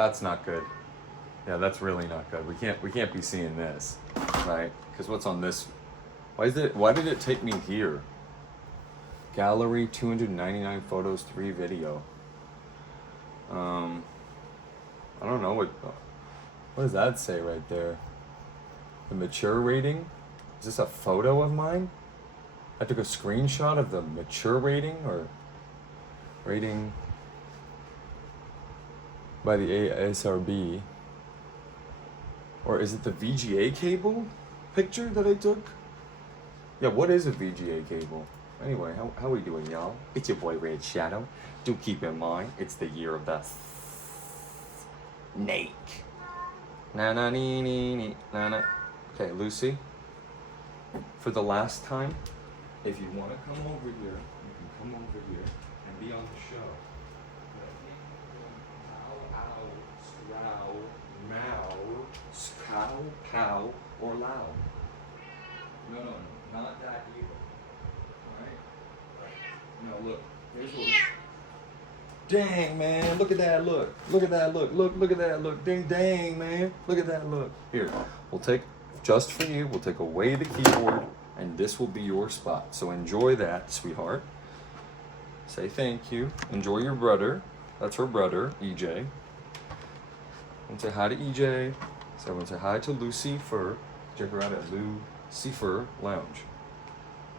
That's not good. Yeah, that's really not good. We can't be seeing this, right? Because what's on this? Why did it take me here? Gallery, 299 photos, 3 video. I don't know what does that say right there? The mature rating? Is this a photo of mine? I took a screenshot of the mature rating or rating by the ASRB. Or is it the VGA cable picture that I took? Yeah, what is a VGA cable? Anyway, how we doing, y'all? It's your boy Red Shadow. Do keep in mind, it's the year of the snake. Na na nee nee nee na na. Okay, Lucy. For the last time, if you want to come over here, you can come over here and be on the show. Ow, ow, scrow, mow, scow, pow, or loud. No, not that either. Alright? No, look. Here's what. Dang, man. Look at that look. Look at that look. Look at that look. Dang, man. Look at that look. Here, we'll take, just for you, we'll take away the keyboard, and this will be your spot. So enjoy that, sweetheart. Say thank you. Enjoy your brother. That's her brother, EJ. And say hi to EJ. So everyone say hi to Lucy Fur. Check her out at Lucifer Lounge.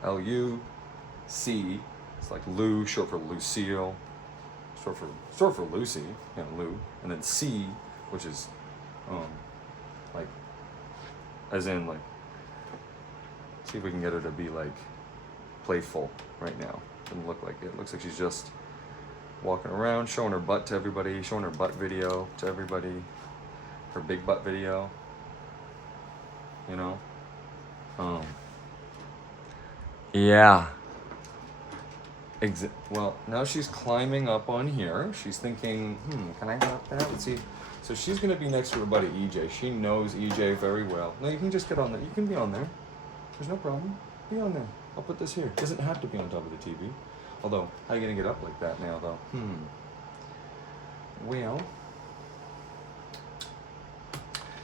L-U-C. It's like Lou, short for Lucille. Short for Lucy, you know, Lou. And then C, which is, like, as in, like, see if we can get her to be, like, playful right now. Doesn't look like it. Looks like she's just walking around, showing her butt to everybody, showing her butt video to everybody, her big butt video, you know? Yeah. Well, now she's climbing up on here. She's thinking, can I go up there? Let's see. So she's going to be next to her buddy EJ. She knows EJ very well. No, you can just get on there. You can be on there. There's no problem. Be on there. I'll put this here. It doesn't have to be on top of the TV. Although, how are you going to get up like that now, though? Well.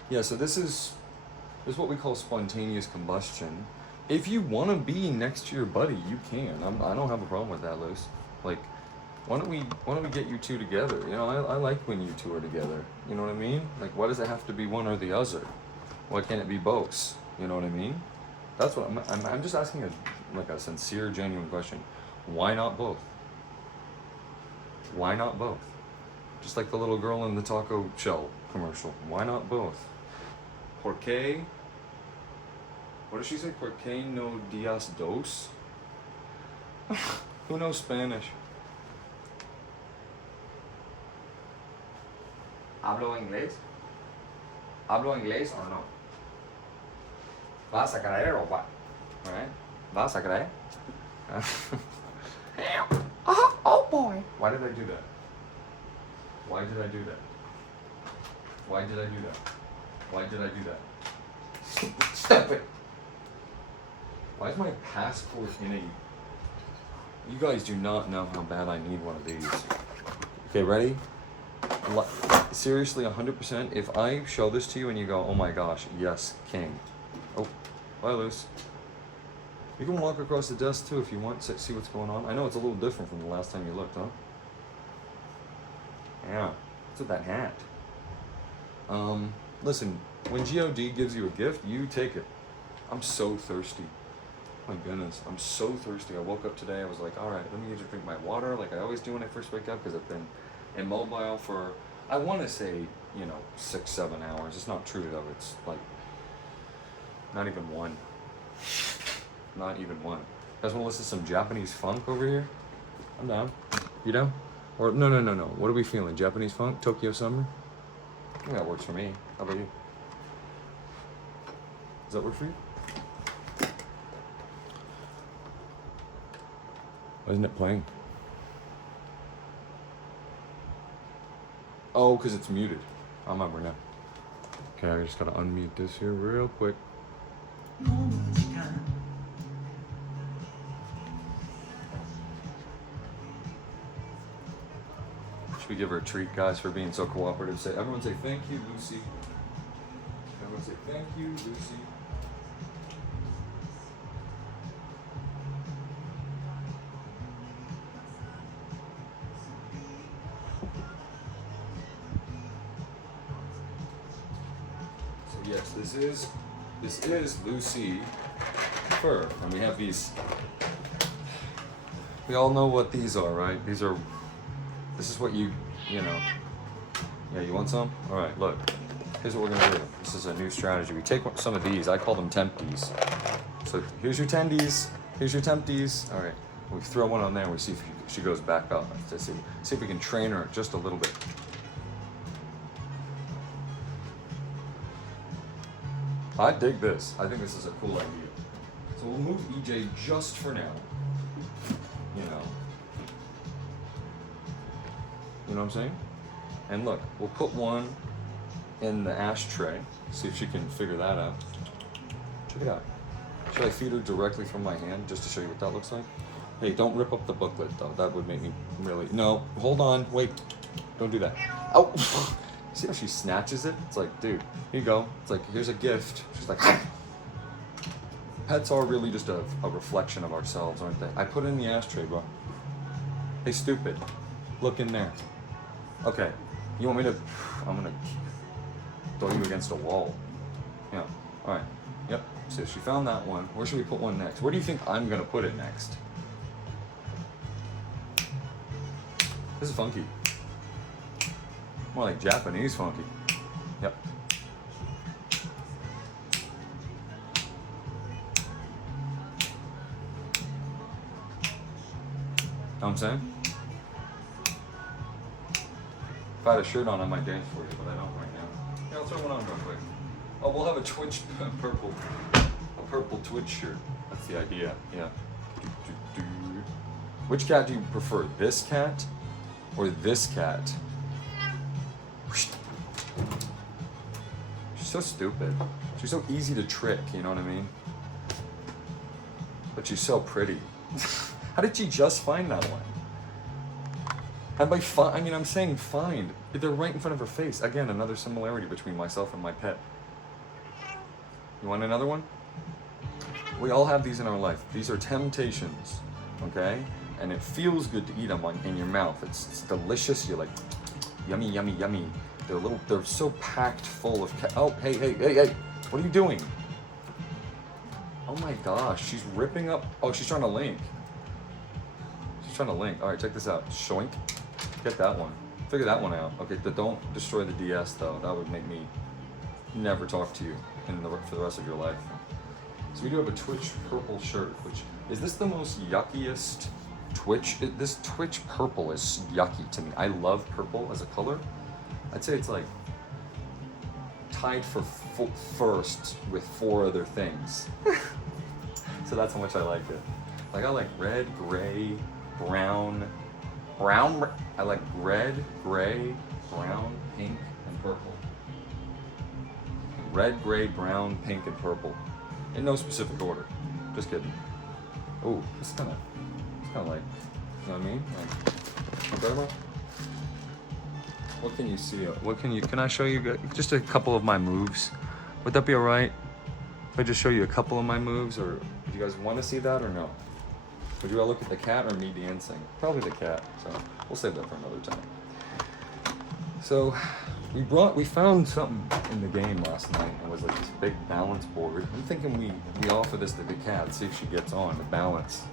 Yeah, so this is what we call spontaneous combustion. If you want to be next to your buddy, you can. I don't have a problem with that, Luce. Like, why don't we get you two together? You know, I like when you two are together. You know what I mean? Like, why does it have to be one or the other? Why can't it be both? You know what I mean? That's what I'm just asking a sincere, genuine question. Why not both? Why not both? Just like the little girl in the taco shell commercial. Why not both? Porque? What does she say? Porque no dias dos? Who knows Spanish? ¿Hablo inglés? ¿Hablo inglés or no? ¿Vas a creer or what? Alright? ¿Vas a creer? Oh boy! Why did I do that? Why did I do that? Why did I do that? Why did I do that? Stop it! Why is my passport in a... You guys do not know how bad I need one of these. Okay, ready? Seriously, 100%, if I show this to you and you go, oh my gosh, yes, king. Oh, bye, Luce. You can walk across the desk too if you want to see what's going on. I know it's a little different from the last time you looked, huh? Yeah, what's with that hat? Listen, when G.O.D. gives you a gift, you take it. I'm so thirsty. My goodness, I'm so thirsty. I woke up today, I was like, all right, let me just drink my water like I always do when I first wake up because I've been immobile for, I want to say, 6-7 hours. It's not true though. It's like, not even one. Not even one. You guys want to listen to some Japanese funk over here? I'm down. You down? Or, no. What are we feeling? Japanese funk? Tokyo Summer? I think that works for me. How about you? Does that work for you? Why isn't it playing? Oh, because it's muted. I remember now. Okay, I just gotta unmute this here real quick. Should we give her a treat, guys, for being so cooperative? Everyone say thank you, Lucy. Everyone say thank you, Lucy. So yes, this is Lucy fur, and we have these. We all know what these are, right? This is what you know. Yeah, you want some? All right, look. Here's what we're gonna do. This is a new strategy. We take some of these. I call them tempties. So here's your tendies. Here's your tempties. All right. We throw one on there and we see if she goes back up. To see if we can train her just a little bit. I dig this. I think this is a cool idea. So we'll move EJ just for now. You know what I'm saying? And look, we'll put one in the ashtray, see if she can figure that out. Check it out. Should I feed her directly from my hand just to show you what that looks like? Hey, don't rip up the booklet though. That would make me really, no, hold on, wait. Don't do that. Oh, see how she snatches it? It's like, dude, here you go. It's like, here's a gift. She's like, pets are really just a reflection of ourselves, aren't they? I put it in the ashtray, bro. Hey, stupid. Look in there. Okay. You want me to... I'm gonna throw you against a wall. Yeah. Alright. Yep. So she found that one. Where should we put one next? Where do you think I'm gonna put it next? This is funky. More like Japanese funky. Yep. Know what I'm saying? If I had a shirt on, I might dance for you, but I don't right now. Yeah, I'll throw one on real quick. Oh, we'll have a Twitch a purple Twitch shirt. That's the idea. Yeah. Which cat do you prefer? This cat or this cat? She's so stupid. She's so easy to trick. You know what I mean? But she's so pretty. How did she just find that one? And by find, I mean, I'm saying find. They're right in front of her face. Again, another similarity between myself and my pet. You want another one? We all have these in our life. These are temptations, okay? And it feels good to eat them in your mouth. It's delicious. You're like, yummy, yummy, yummy. They're so packed full of, oh, hey, what are you doing? Oh my gosh, she's ripping up, oh, she's trying to link. All right, check this out. Shoink. Get that one. Figure that one out. Okay, don't destroy the DS though. That would make me never talk to you for the rest of your life. So we do have a Twitch purple shirt, which is this the most yuckiest Twitch? This Twitch purple is yucky to me. I love purple as a color. I'd say it's like tied for first with 4 other things. So that's how much I like it. Like I like red, gray, brown. I like red, gray, brown, pink, and purple. Red, gray, brown, pink, and purple. In no specific order. Just kidding. Oh, it's kind of like, you know what I mean? Like, incredible. What can you see? Can I show you just a couple of my moves? Would that be all right? If I just show you a couple of my moves, or do you guys want to see that or no? Would you all look at the cat or me dancing? Probably the cat, so we'll save that for another time. So we found something in the game last night. It was like this big balance board. I'm thinking we offer this to the cat, see if she gets on the balance.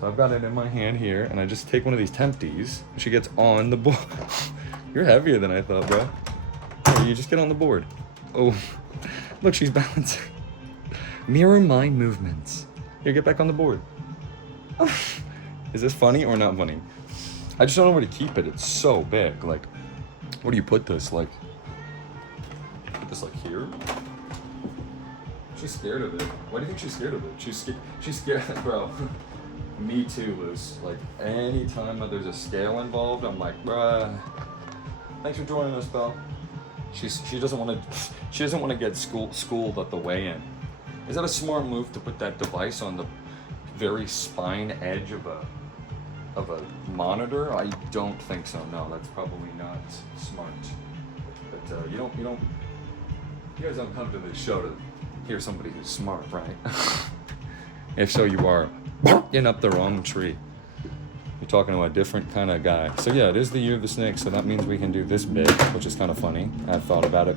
So I've got it in my hand here, and I just take one of these tempties, and she gets on the board. You're heavier than I thought, bro. Oh, you just get on the board. Oh, look, she's balancing. Mirror my movements. Here, get back on the board. Is this funny or not funny? I just don't know where to keep it. It's so big. Like, where do you put this? Like, put this like here? She's scared of it. Why do you think she's scared of it? She's scared, bro. Me too, Luce. Like, anytime that there's a scale involved, I'm like, bruh. Thanks for joining us, Belle. She doesn't want to get schooled at the weigh-in. Is that a smart move to put that device on the very spine edge of of a monitor? I don't think so. No, that's probably not smart. But you guys don't come to this show to hear somebody who's smart, right? If so, you are barking up the wrong tree. You're talking to a different kind of guy. So yeah, it is the year of the snake, so that means we can do this bit, which is kind of funny. I thought about it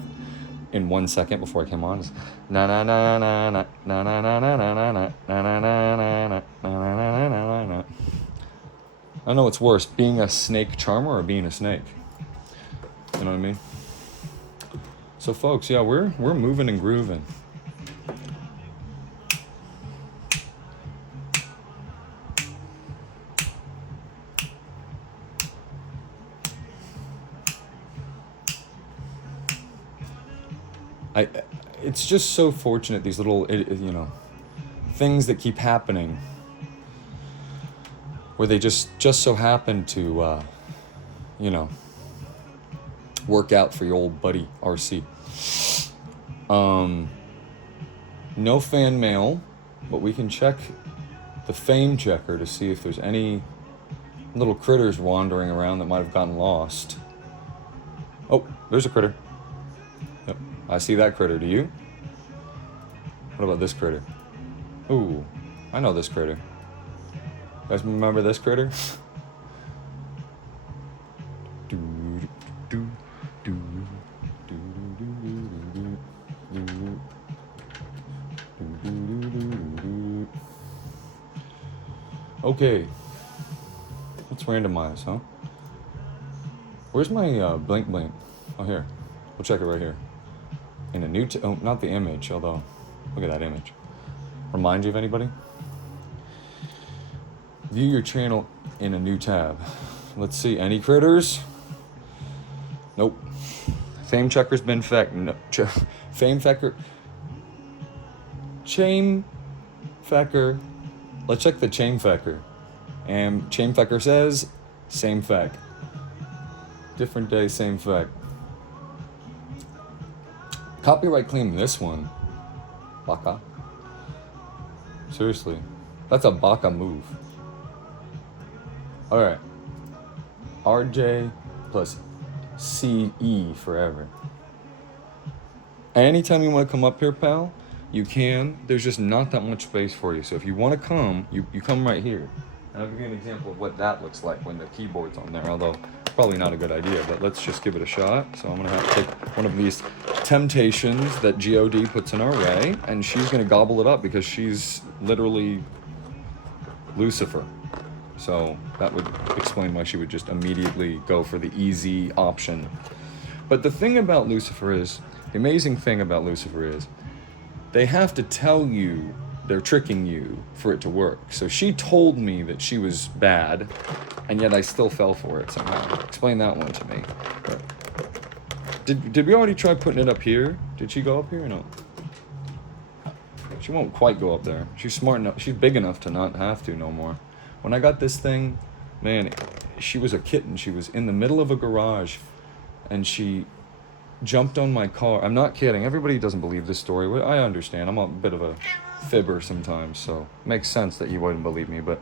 in 1 second before I came on. It's na na na na na na na na na na na na na na na na na na. I don't know what's worse, being a snake charmer or being a snake. You know what I mean? So folks, yeah, we're moving and grooving. It's just so fortunate, these little, things that keep happening where they just so happen to, work out for your old buddy, RC. No fan mail, but we can check the fame checker to see if there's any little critters wandering around that might have gotten lost. Oh, there's a critter. Yep, I see that critter. Do you? What about this critter? Ooh, I know this critter. You guys remember this critter? Okay, let's randomize, huh? Where's my blink blink? Oh, here. We'll check it right here. In a new oh, not the image, although look at that image. Remind you of anybody? View your channel in a new tab. Let's see, any critters? Nope. Fame checker's been no, fame fecker. Chain fecker. Let's check the chain fecker. And chain fecker says, same feck. Different day, same feck. Copyright claim this one. Baka. Seriously. That's a baka move. Alright. RJ plus CE forever. Anytime you want to come up here, pal, you can. There's just not that much space for you. So if you want to come, you come right here. And I'll give you an example of what that looks like when the keyboard's on there, although probably not a good idea, but let's just give it a shot. So I'm going to have to take one of these temptations that GOD puts in our way, and she's going to gobble it up because she's literally Lucifer. So that would explain why she would just immediately go for the easy option. But the thing about Lucifer is, the amazing thing about Lucifer is, they have to tell you they're tricking you for it to work. So she told me that she was bad, and yet I still fell for it somehow. Explain that one to me. Did we already try putting it up here? Did she go up here or no? She won't quite go up there. She's smart enough. She's big enough to not have to no more. When I got this thing, man, she was a kitten. She was in the middle of a garage, and she jumped on my car. I'm not kidding. Everybody doesn't believe this story. I understand. I'm a bit of a fibber sometimes, so it makes sense that you wouldn't believe me, but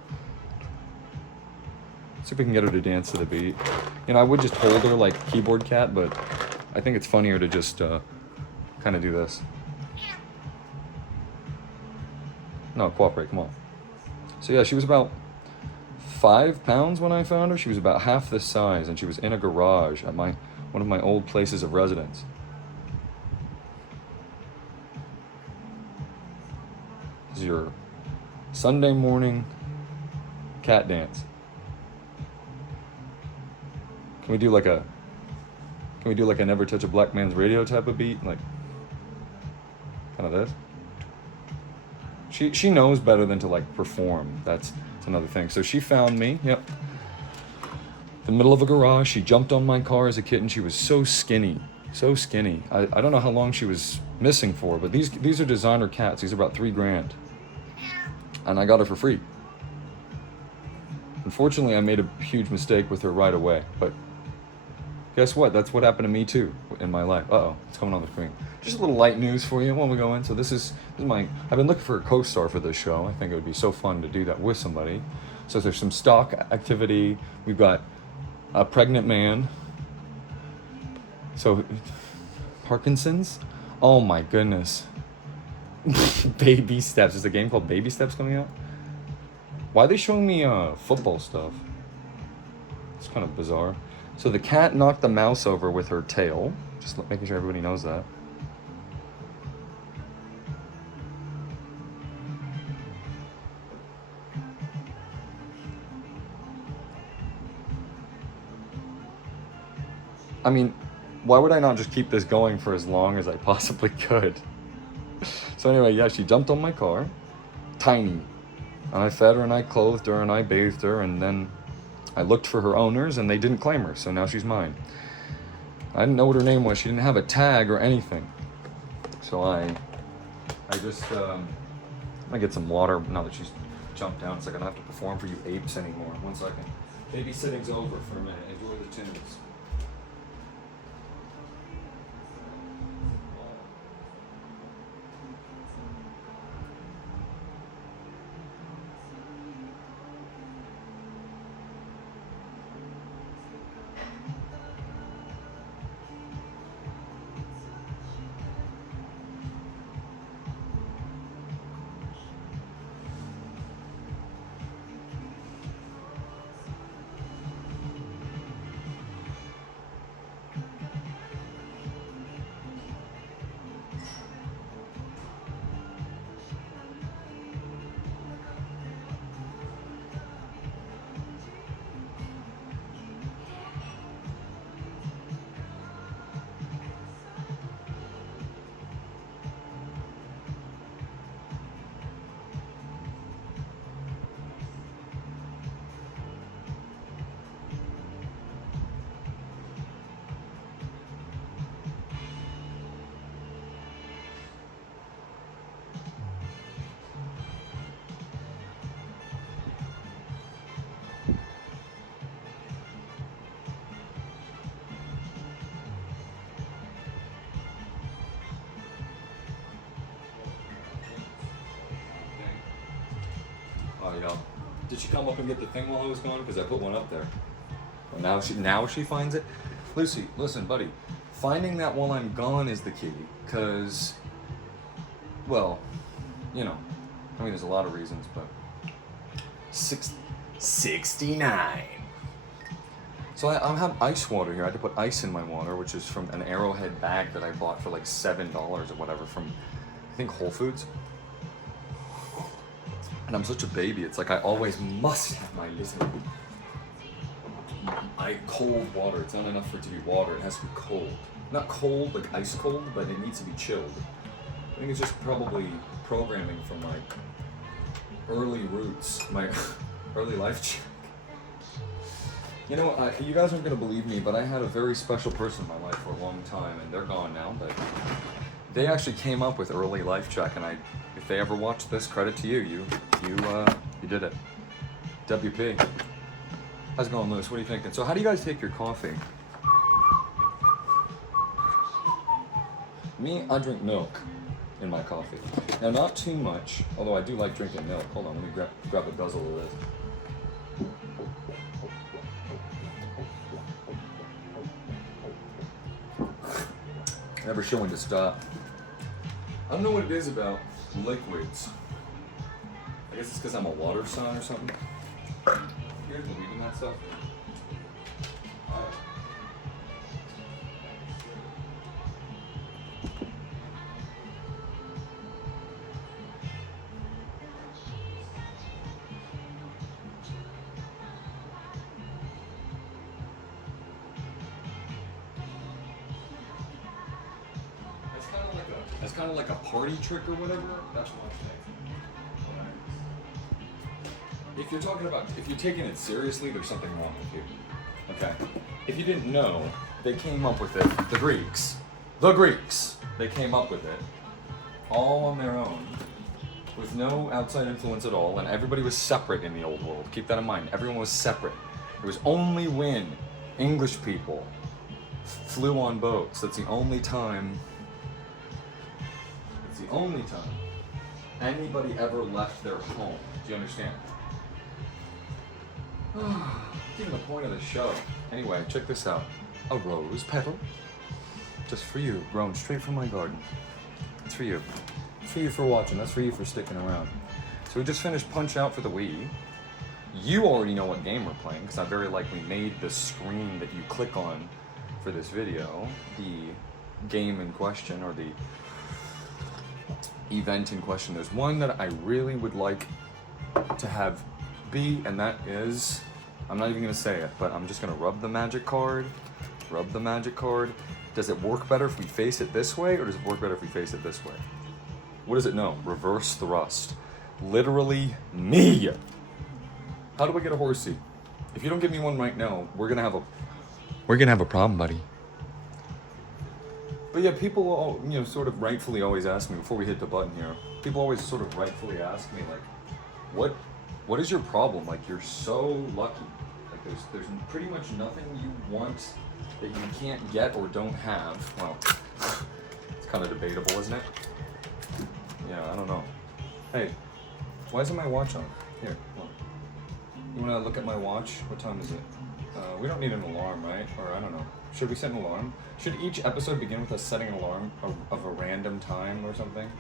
see if we can get her to dance to the beat. I would just hold her like keyboard cat, but I think it's funnier to just kind of do this. No, cooperate, come on. So yeah, she was about 5 pounds when I found her. She was about half this size, and she was in a garage at one of my old places of residence. This is your Sunday morning cat dance. Can we do like a Never Touch a Black Man's Radio type of beat? Like, kind of this? She knows better than to like perform. That's another thing. So she found me, yep. The middle of a garage. She jumped on my car as a kitten. She was so skinny. So skinny. I don't know how long she was missing for, but these are designer cats. These are about $3,000. And I got her for free. Unfortunately, I made a huge mistake with her right away, but guess what? That's what happened to me too in my life. Uh-oh, it's coming on the screen. Just a little light news for you when we go in. So this is my, I've been looking for a co-star for this show. I think it would be so fun to do that with somebody. So there's some stock activity. We've got a pregnant man. So Parkinson's? Oh my goodness. Baby Steps. There's a game called Baby Steps coming out. Why are they showing me football stuff? It's kind of bizarre. So the cat knocked the mouse over with her tail. Just making sure everybody knows that. I mean, why would I not just keep this going for as long as I possibly could? So anyway, yeah, she jumped on my car. Tiny. And I fed her and I clothed her and I bathed her, and then I looked for her owners and they didn't claim her, so now she's mine. I didn't know what her name was. She didn't have a tag or anything. So I just, I get some water now that she's jumped down. It's like I don't have to perform for you apes anymore. 1 second. Babysitting's over for a minute. Enjoy the tunes. Oh, yeah. Did she come up and get the thing while I was gone? Because I put one up there. Well, now she finds it. Lucy, listen, buddy. Finding that while I'm gone is the key. Because, well, you know, I mean, there's a lot of reasons, but 69. So I have ice water here. I had to put ice in my water, which is from an Arrowhead bag that I bought for like $7 or whatever from, I think, Whole Foods. And I'm such a baby, it's like I always must have my little cold water. It's not enough for it to be water, it has to be cold. Not cold, like ice cold, but it needs to be chilled. I think it's just probably programming from my early roots, my early life check. You know, you guys aren't gonna believe me, but I had a very special person in my life for a long time, and they're gone now, but they actually came up with early life check, and if they ever watch this, credit to you. You did it. WP. How's it going, Lewis? What are you thinking? So how do you guys take your coffee? Me, I drink milk in my coffee. Now, not too much, although I do like drinking milk. Hold on, let me grab a guzzle of this. Never showing to stop. I don't know what it is about liquids. I guess it's because I'm a water sign or something. You guys believe in that stuff? It's kind of like a party trick or whatever. That's what I'm saying. If you're talking about, if you're taking it seriously, there's something wrong with you. Okay. If you didn't know, they came up with it. The Greeks, they came up with it all on their own, with no outside influence at all, and everybody was separate in the old world. Keep that in mind. Everyone was separate. It was only when English people flew on boats. That's the only time. It's the only time anybody ever left their home. Do you understand? Even the point of the show. Anyway, check this out. A rose petal. Just for you, grown straight from my garden. It's for you. It's for you for watching. That's for you for sticking around. So we just finished Punch Out for the Wii. You already know what game we're playing, because I very likely made the screen that you click on for this video the game in question, or the event in question. There's one that I really would like to have be, and that is, I'm not even gonna say it, but I'm just gonna rub the magic card. Rub the magic card. Does it work better if we face it this way, or does it work better if we face it this way? What does it know? Reverse thrust. Literally me. How do I get a horsey? If you don't give me one right now, we're gonna have a problem, buddy. But yeah, people all, sort of rightfully always ask me, before we hit the button here, people always sort of rightfully ask me, like, what is your problem? Like, you're so lucky. Like, there's pretty much nothing you want that you can't get or don't have. Well, it's kind of debatable, isn't it? Yeah, I don't know. Hey, why isn't my watch on? Here, look. You wanna look at my watch? What time is it? We don't need an alarm, right? Or I don't know. Should we set an alarm? Should each episode begin with us setting an alarm of a random time or something?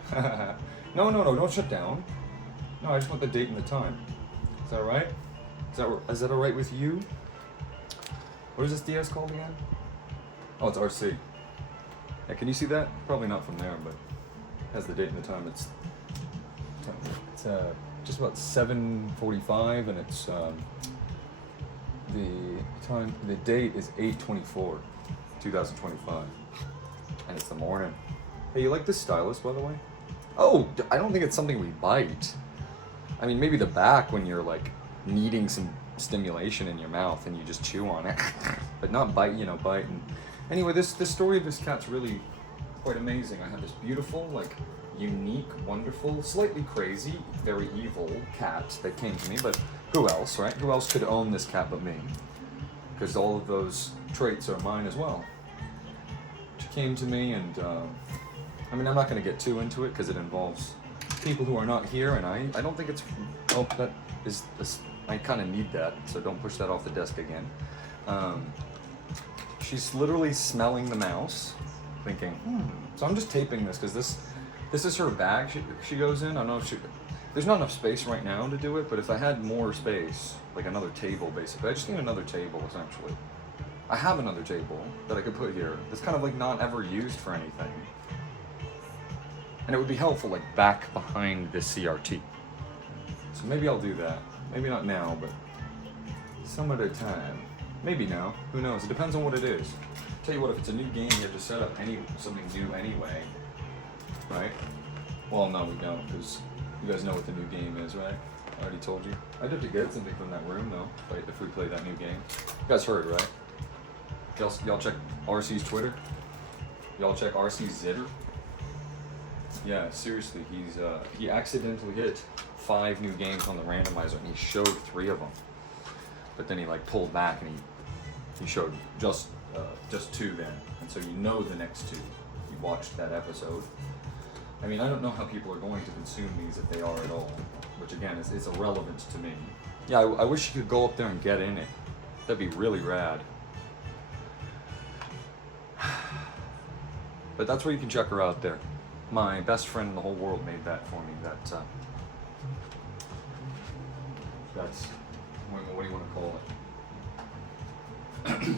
No, don't shut down. No, I just want the date and the time. Is that right? Is that alright with you? What is this DS called again? Oh, it's RC. Yeah, can you see that? Probably not from there, but it has the date and the time. It's just about 7:45, and it's the date is 8/24, 2025, and it's the morning. Hey, you like this stylus, by the way? Oh, I don't think it's something we bite. I mean, maybe the back when you're like needing some stimulation in your mouth and you just chew on it, but not bite. Bite. And anyway, this story of this cat's really quite amazing. I have this beautiful, like, unique, wonderful, slightly crazy, very evil cat that came to me, but who else, right? Who else could own this cat but me? Because all of those traits are mine as well. She came to me, and I mean, I'm not going to get too into it because it involves people who are not here, and I don't think it's, oh, that is, I kind of need that, so don't push that off the desk again. She's literally smelling the mouse, thinking, So I'm just taping this because this is her bag she goes in. I don't know if there's not enough space right now to do it, but if I had more space, like another table basically, I just need another table essentially. I have another table that I could put here that's kind of like not ever used for anything. And it would be helpful like back behind this CRT. So maybe I'll do that. Maybe not now, but some other time. Maybe now, who knows? It depends on what it is. Tell you what, if it's a new game, you have to set up something new anyway, right? Well, no, we don't, because you guys know what the new game is, right? I already told you. I'd have to get something from that room, though, if we play that new game. You guys heard, right? Y'all check RC's Twitter? Y'all check RC's Zitter? Yeah, seriously, he accidentally hit 5 new games on the randomizer, and he showed 3 of them. But then he like pulled back, and he showed just 2 then, and so you know the next 2. You watched that episode. I mean, I don't know how people are going to consume these if they are at all, which again is irrelevant to me. Yeah, I wish you could go up there and get in it. That'd be really rad. But that's where you can check her out there. My best friend in the whole world made that for me. That's what do you want to call it?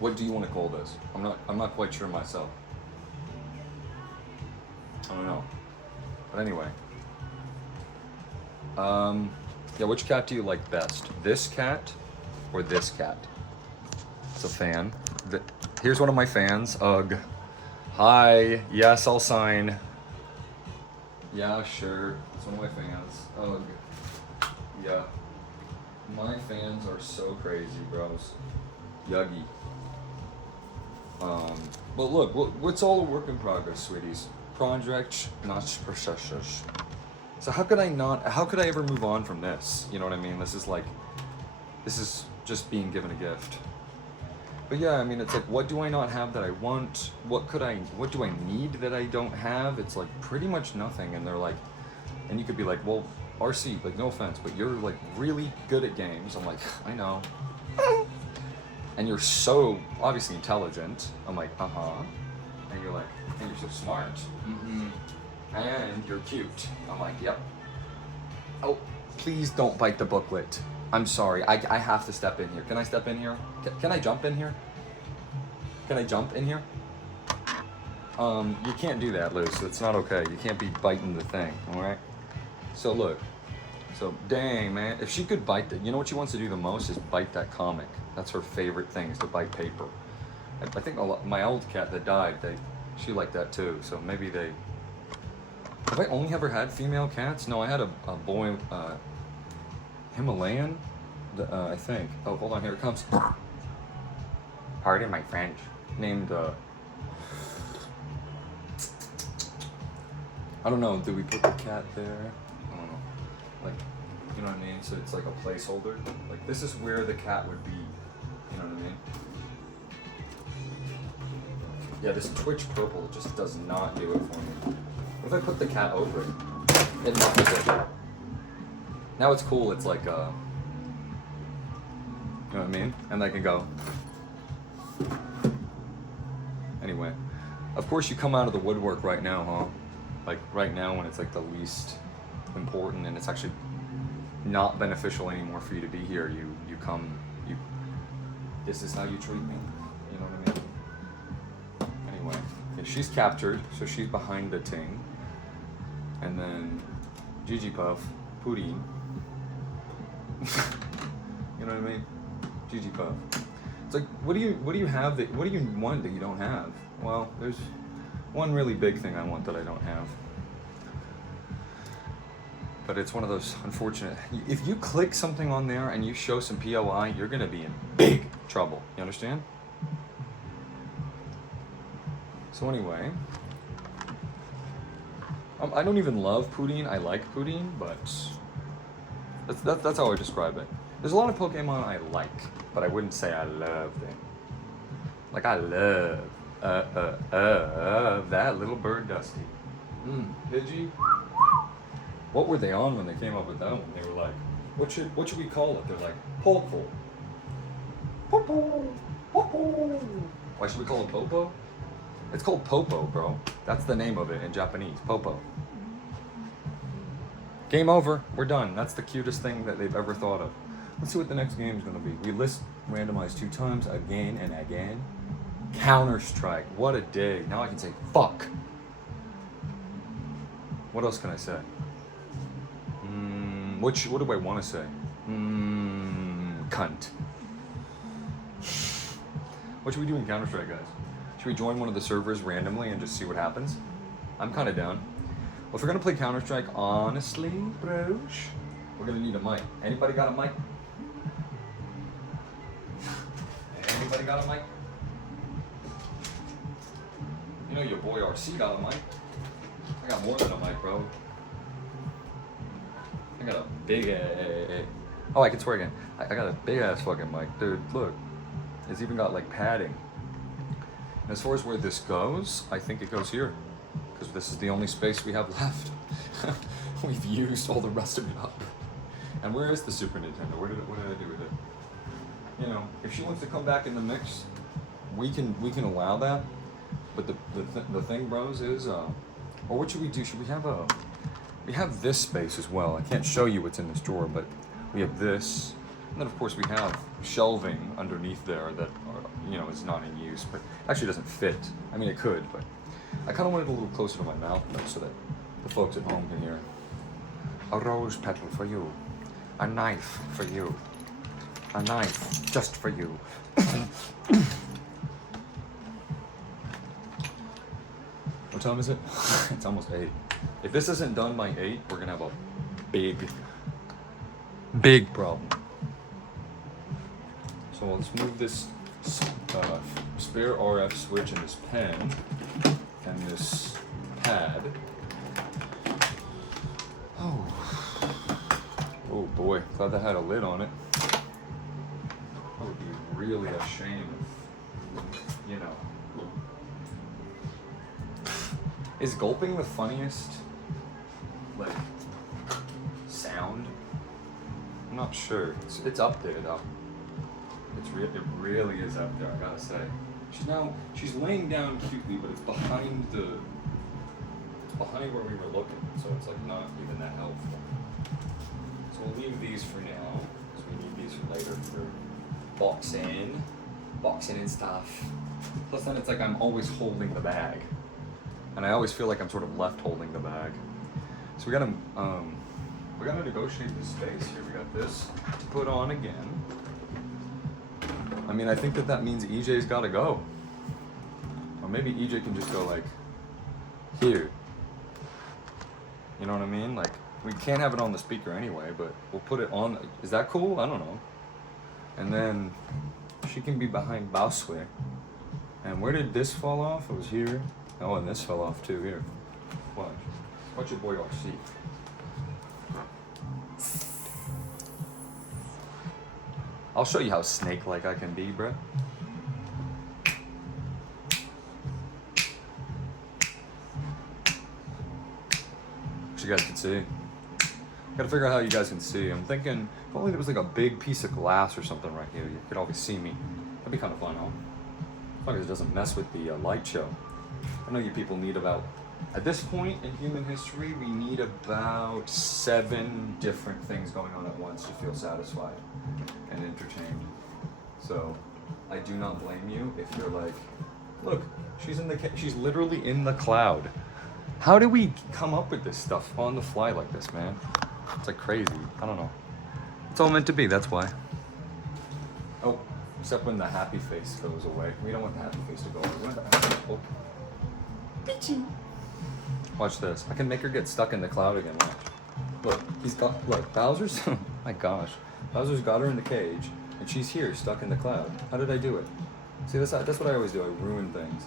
What do you want to call this? I'm not quite sure myself. I don't know. But anyway. Yeah, which cat do you like best? This cat or this cat? It's a fan. Here's one of my fans. Ugh. Hi. Yes, I'll sign. Yeah, sure. It's one of my fans. Ugh. Yeah. My fans are so crazy, bros. Yuggy. But look, what's all a work in progress, sweeties? Project, not processes. So how could I ever move on from this? You know what I mean? This is just being given a gift. But yeah, I mean, it's like, what do I not have that I want? What do I need that I don't have? It's like pretty much nothing. And they're like, and you could be like, well, RC, like no offense, but you're like really good at games. I'm like, I know. And you're so obviously intelligent. I'm like, uh-huh. And you're like, and you're so smart. Mm-hmm. And you're cute. I'm like, yep. Oh, please don't bite the booklet. I'm sorry, I have to step in here. Can I step in here? Can I jump in here? Can I jump in here? You can't do that, Liz. It's not okay. You can't be biting the thing, all right? So look, so dang, man. If she could bite you know what she wants to do the most is bite that comic. That's her favorite thing, is to bite paper. I think my old cat that died, she liked that too. So maybe have I only ever had female cats? No, I had a boy, Himalayan, I think. Oh, hold on, here it comes. Pardon my French. Named, I don't know, do we put the cat there? I don't know. Like, you know what I mean? So it's like a placeholder. Like, this is where the cat would be. You know what I mean? Yeah, this Twitch purple just does not do it for me. What if I put the cat over it? It muffles it. Now it's cool, it's like, you know what I mean? And I can go. Anyway, of course you come out of the woodwork right now, huh? Like right now when it's like the least important and it's actually not beneficial anymore for you to be here, you come, this is how you treat me, you know what I mean? Anyway, okay, she's captured, so she's behind the ting. And then Gigi Puff, Pudding. You know what I mean? Gigi Puff. It's like, what do you have what do you want that you don't have? Well, there's one really big thing I want that I don't have. But it's one of those unfortunate, if you click something on there and you show some POI, you're gonna be in big trouble. You understand? So anyway, I don't even love Pudding. I like Pudding, but that's how I describe it. There's a lot of Pokemon I like, but I wouldn't say I love them. Like I love that little bird Dusty. Pidgey. What were they on when they came up with that one? They were like, what should we call it? They're like, Popo. Popo. Popo. Why should we call it Popo? It's called Popo, bro. That's the name of it in Japanese, Popo. Game over, we're done. That's the cutest thing that they've ever thought of. Let's see what the next game is gonna be. We list randomized 2 times, again and again. Counter-Strike, what a day. Now I can say, fuck. What else can I say? What do I want to say? Cunt. What should we do in Counter-Strike, guys? Should we join one of the servers randomly and just see what happens? I'm kind of down. Well, if we're gonna play Counter-Strike, honestly, bros, we're gonna need a mic. Anybody got a mic? Anybody got a mic? You know your boy RC got a mic. I got more than a mic, bro. I got a big oh, I can swear again. I got a big ass fucking mic. Dude, look. It's even got like padding. And as far as where this goes, I think it goes here. Because this is the only space we have left. We've used all the rest of it up. And where is the Super Nintendo? What did I do with it? You know, if she wants to come back in the mix, we can allow that. But the thing, bros, is or what should we do? Should we have we have this space as well. I can't show you what's in this drawer, but we have this. And then of course we have shelving underneath there that is not in use, but actually doesn't fit. I mean, it could, but I kind of want it a little closer to my mouth though, so that the folks at home can hear. A rose petal for you, a knife for you, a knife just for you. What time is it? It's almost 8. If this isn't done by 8, we're gonna have a big problem. So let's move this spare RF switch and this pen and this pad. Oh boy, glad that had a lid on it. That would be really a shame if, Is gulping the funniest, like, sound. I'm not sure. It's up there though. It really is up there, I gotta say. She's laying down cutely, but it's behind where we were looking, so it's like not even that helpful. So we'll leave these for now, because we need these for later for boxing and stuff. Plus then it's like I'm always holding the bag, and I always feel like I'm sort of left holding the bag. So we gotta negotiate the space here. We got this to put on again. I mean, I think that means EJ's gotta go. Or maybe EJ can just go like, here. You know what I mean? Like, we can't have it on the speaker anyway, but we'll put it on. Is that cool? I don't know. And then she can be behind Bauswe. And where did this fall off? It was here. Oh, and this fell off too, here. Watch. Watch your boy RC. I'll show you how snake-like I can be, bruh. You guys can see. Gotta figure out how you guys can see. I'm thinking, if only there was like a big piece of glass or something right here, you could always see me. That'd be kind of fun, huh? As long as it doesn't mess with the light show. I know you people need about, at this point in human history, we need about 7 different things going on at once to feel satisfied and entertained. So, I do not blame you if you're like, look, she's literally in the cloud. How do we come up with this stuff on the fly like this, man? It's like crazy. I don't know. It's all meant to be, that's why. Oh, except when the happy face goes away. We don't want the happy face to go away. We want the happy oh. Pichu. Watch this. I can make her get stuck in the cloud again. Watch. Look, Bowser's, oh my gosh. Bowser's got her in the cage, and she's here, stuck in the cloud. How did I do it? See, that's what I always do. I ruin things.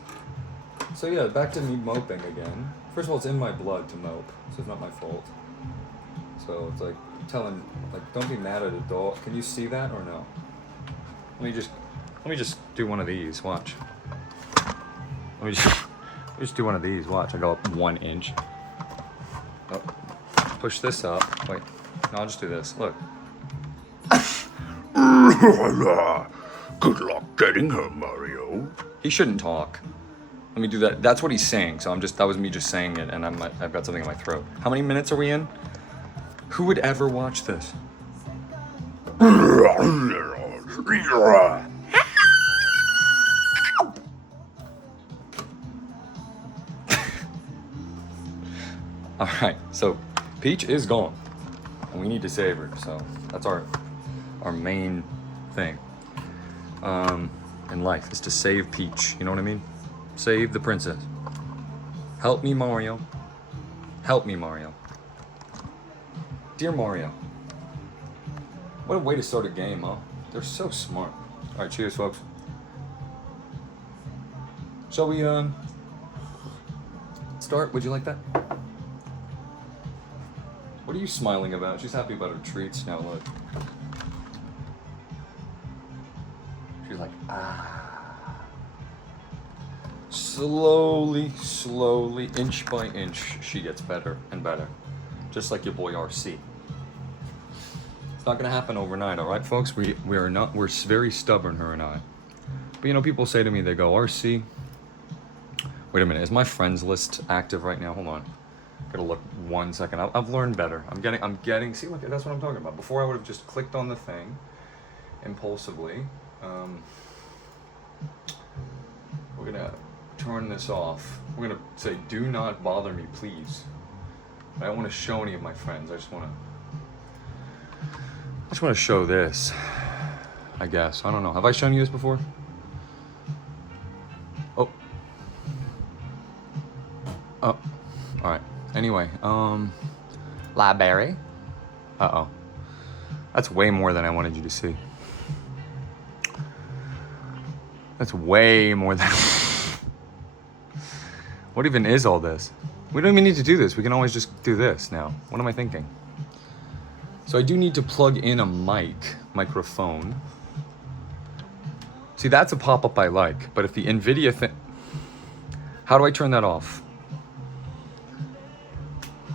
So yeah, back to me moping again. First of all, it's in my blood to mope, so it's not my fault. So it's like telling, like, don't be mad at a dog. Can you see that or no? Let me just do one of these. Watch. Let me just do one of these. Watch. I go up 1 inch. Oh, push this up. Wait. No, I'll just do this. Look. Good luck getting her, Mario. He shouldn't talk. Let me do that. That's what he's saying. So that was me just saying it, and I've got something in my throat. How many minutes are we in? Who would ever watch this? All right. So Peach is gone, and we need to save her. So that's our main thing in life is to save Peach. You know what I mean? Save the princess. Help me, Mario. Help me, Mario. Dear Mario. What a way to start a game, huh? They're so smart. All right, cheers, folks. Shall we start? Would you like that? What are you smiling about? She's happy about her treats now, look. She's like, ah. Slowly, inch by inch, she gets better and better. Just like your boy RC. It's not gonna happen overnight, all right, folks? We're very stubborn, her and I. But you know, people say to me, they go, RC, wait a minute, is my friends list active right now? Hold on. Gotta look 1 second. I've learned better. I'm getting, see, look, that's what I'm talking about. Before I would have just clicked on the thing impulsively. We're gonna turn this off. We're gonna say, do not bother me, please. I don't want to show any of my friends. I just want to show this, I guess. I don't know. Have I shown you this before? Oh. All right. Anyway, library. Uh-oh. That's way more than I wanted you to see. That's way more than... What even is all this? We don't even need to do this. We can always just do this now. What am I thinking? So I do need to plug in a microphone. See, that's a pop-up I like. But if the NVIDIA thing... How do I turn that off?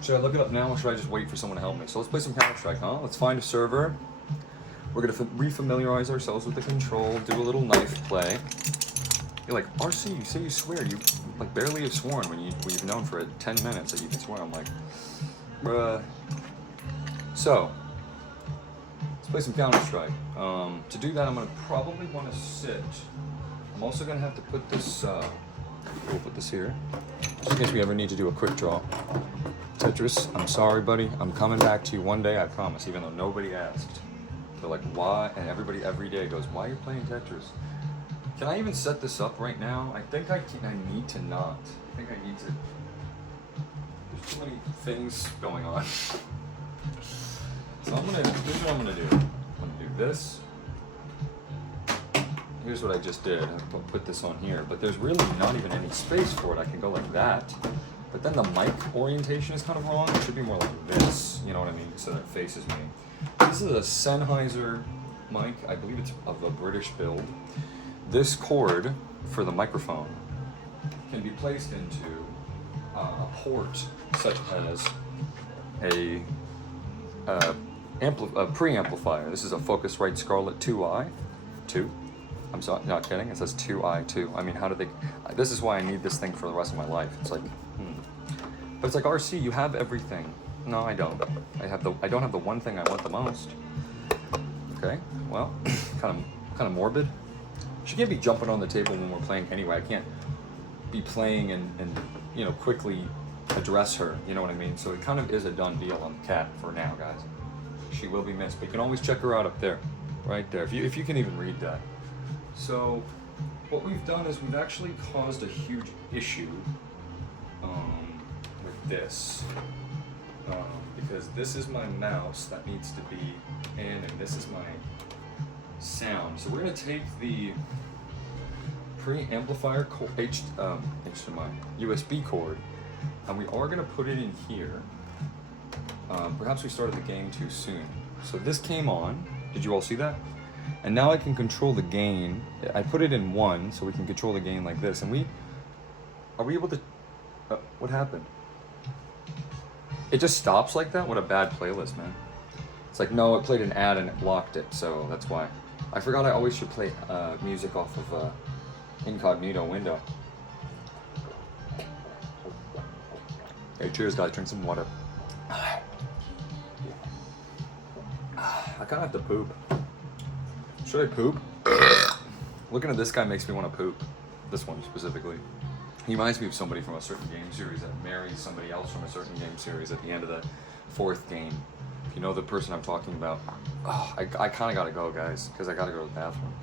Should I look it up now or should I just wait for someone to help me? So let's play some Counter-Strike, huh? Let's find a server. We're gonna refamiliarize ourselves with the control, do a little knife play. You're like, RC, you say you swear. You like barely have sworn when you've known for 10 minutes that you can swear. I'm like, bruh. So, let's play some Counter-Strike. To do that, I'm gonna probably want to sit. I'm also gonna have to put this, we'll put this here, just in case we ever need to do a quick draw. Tetris, I'm sorry, buddy. I'm coming back to you one day, I promise, even though nobody asked. They're like, why? And everybody every day goes, why are you playing Tetris? Can I even set this up right now? I think I can. I need to not. I think I need to. There's too many things going on. So here's what I'm gonna do. I'm gonna do this. Here's what I just did. I'll put this on here, but there's really not even any space for it. I can go like that. But then the mic orientation is kind of wrong. It should be more like this, you know what I mean? So that it faces me. This is a Sennheiser mic. I believe it's of a British build. This cord for the microphone can be placed into a port such as a preamplifier. This is a Focusrite Scarlett 2i. I'm sorry, not kidding. It says 2i2. I mean, how do they... This is why I need this thing for the rest of my life. It's like, But it's like, RC, you have everything. No, I don't. I don't have the one thing I want the most. Okay, well, kind of morbid. She can't be jumping on the table when we're playing anyway. I can't be playing and you know, quickly address her. You know what I mean? So it kind of is a done deal on the cat for now, guys. She will be missed, but you can always check her out up there, right there, if you can even read that. So what we've done is we've actually caused a huge issue with this. Because this is my mouse that needs to be in, and this is my sound. So we're going to take the preamplifier HDMI USB cord, and we are going to put it in here. Perhaps we started the game too soon. So this came on. Did you all see that? And now I can control the gain. I put it in 1 so we can control the gain like this. And are we able to? What happened? It just stops like that? What a bad playlist, man. It's like, no, it played an ad and it blocked it, so that's why. I forgot I always should play music off of incognito window. Hey, cheers, guys. Drink some water. I kind of have to poop. Should I poop? Looking at this guy makes me want to poop. This one specifically. He reminds me of somebody from a certain game series that marries somebody else from a certain game series at the end of the 4th game. If you know the person I'm talking about. Oh, I kind of gotta go, guys, because I gotta go to the bathroom.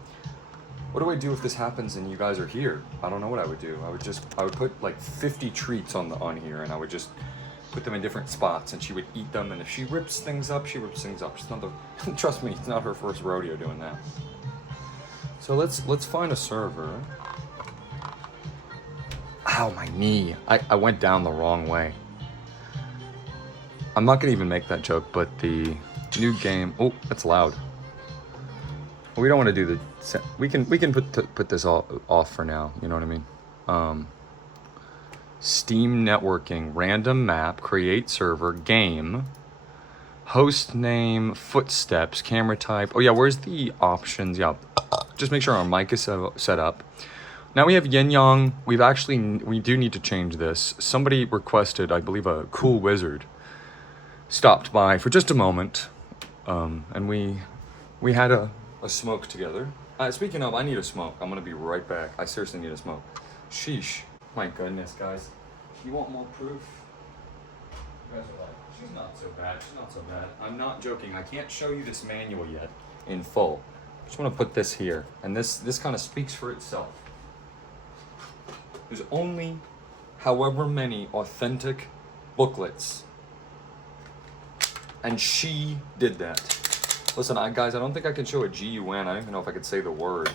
What do I do if this happens and you guys are here? I don't know what I would do. I would put like 50 treats on here, and I would just put them in different spots, and she would eat them. And if she rips things up, she rips things up. It's not trust me, it's not her first rodeo doing that. So let's find a server. Ow, my knee. I went down the wrong way. I'm not gonna even make that joke, but the new game. Oh, that's loud. We don't want to do the. We can put this all off for now. You know what I mean? Steam networking, random map, create server, game, host name, footsteps, camera type. Oh yeah, where's the options? Yeah, just make sure our mic is set up. Now we have Yin Yang. We do need to change this. Somebody requested, I believe, a cool wizard stopped by for just a moment, and we had a smoke together. Speaking of, I need a smoke. I'm gonna be right back. I seriously need a smoke. Sheesh. My goodness, guys. You want more proof? You guys are like, she's not so bad. She's not so bad. I'm not joking. I can't show you this manual yet in full. I just want to put this here, and this kind of speaks for itself. There's only however many authentic booklets, and she did that. Listen, guys, I don't think I can show a GUN. I don't even know if I could say the word.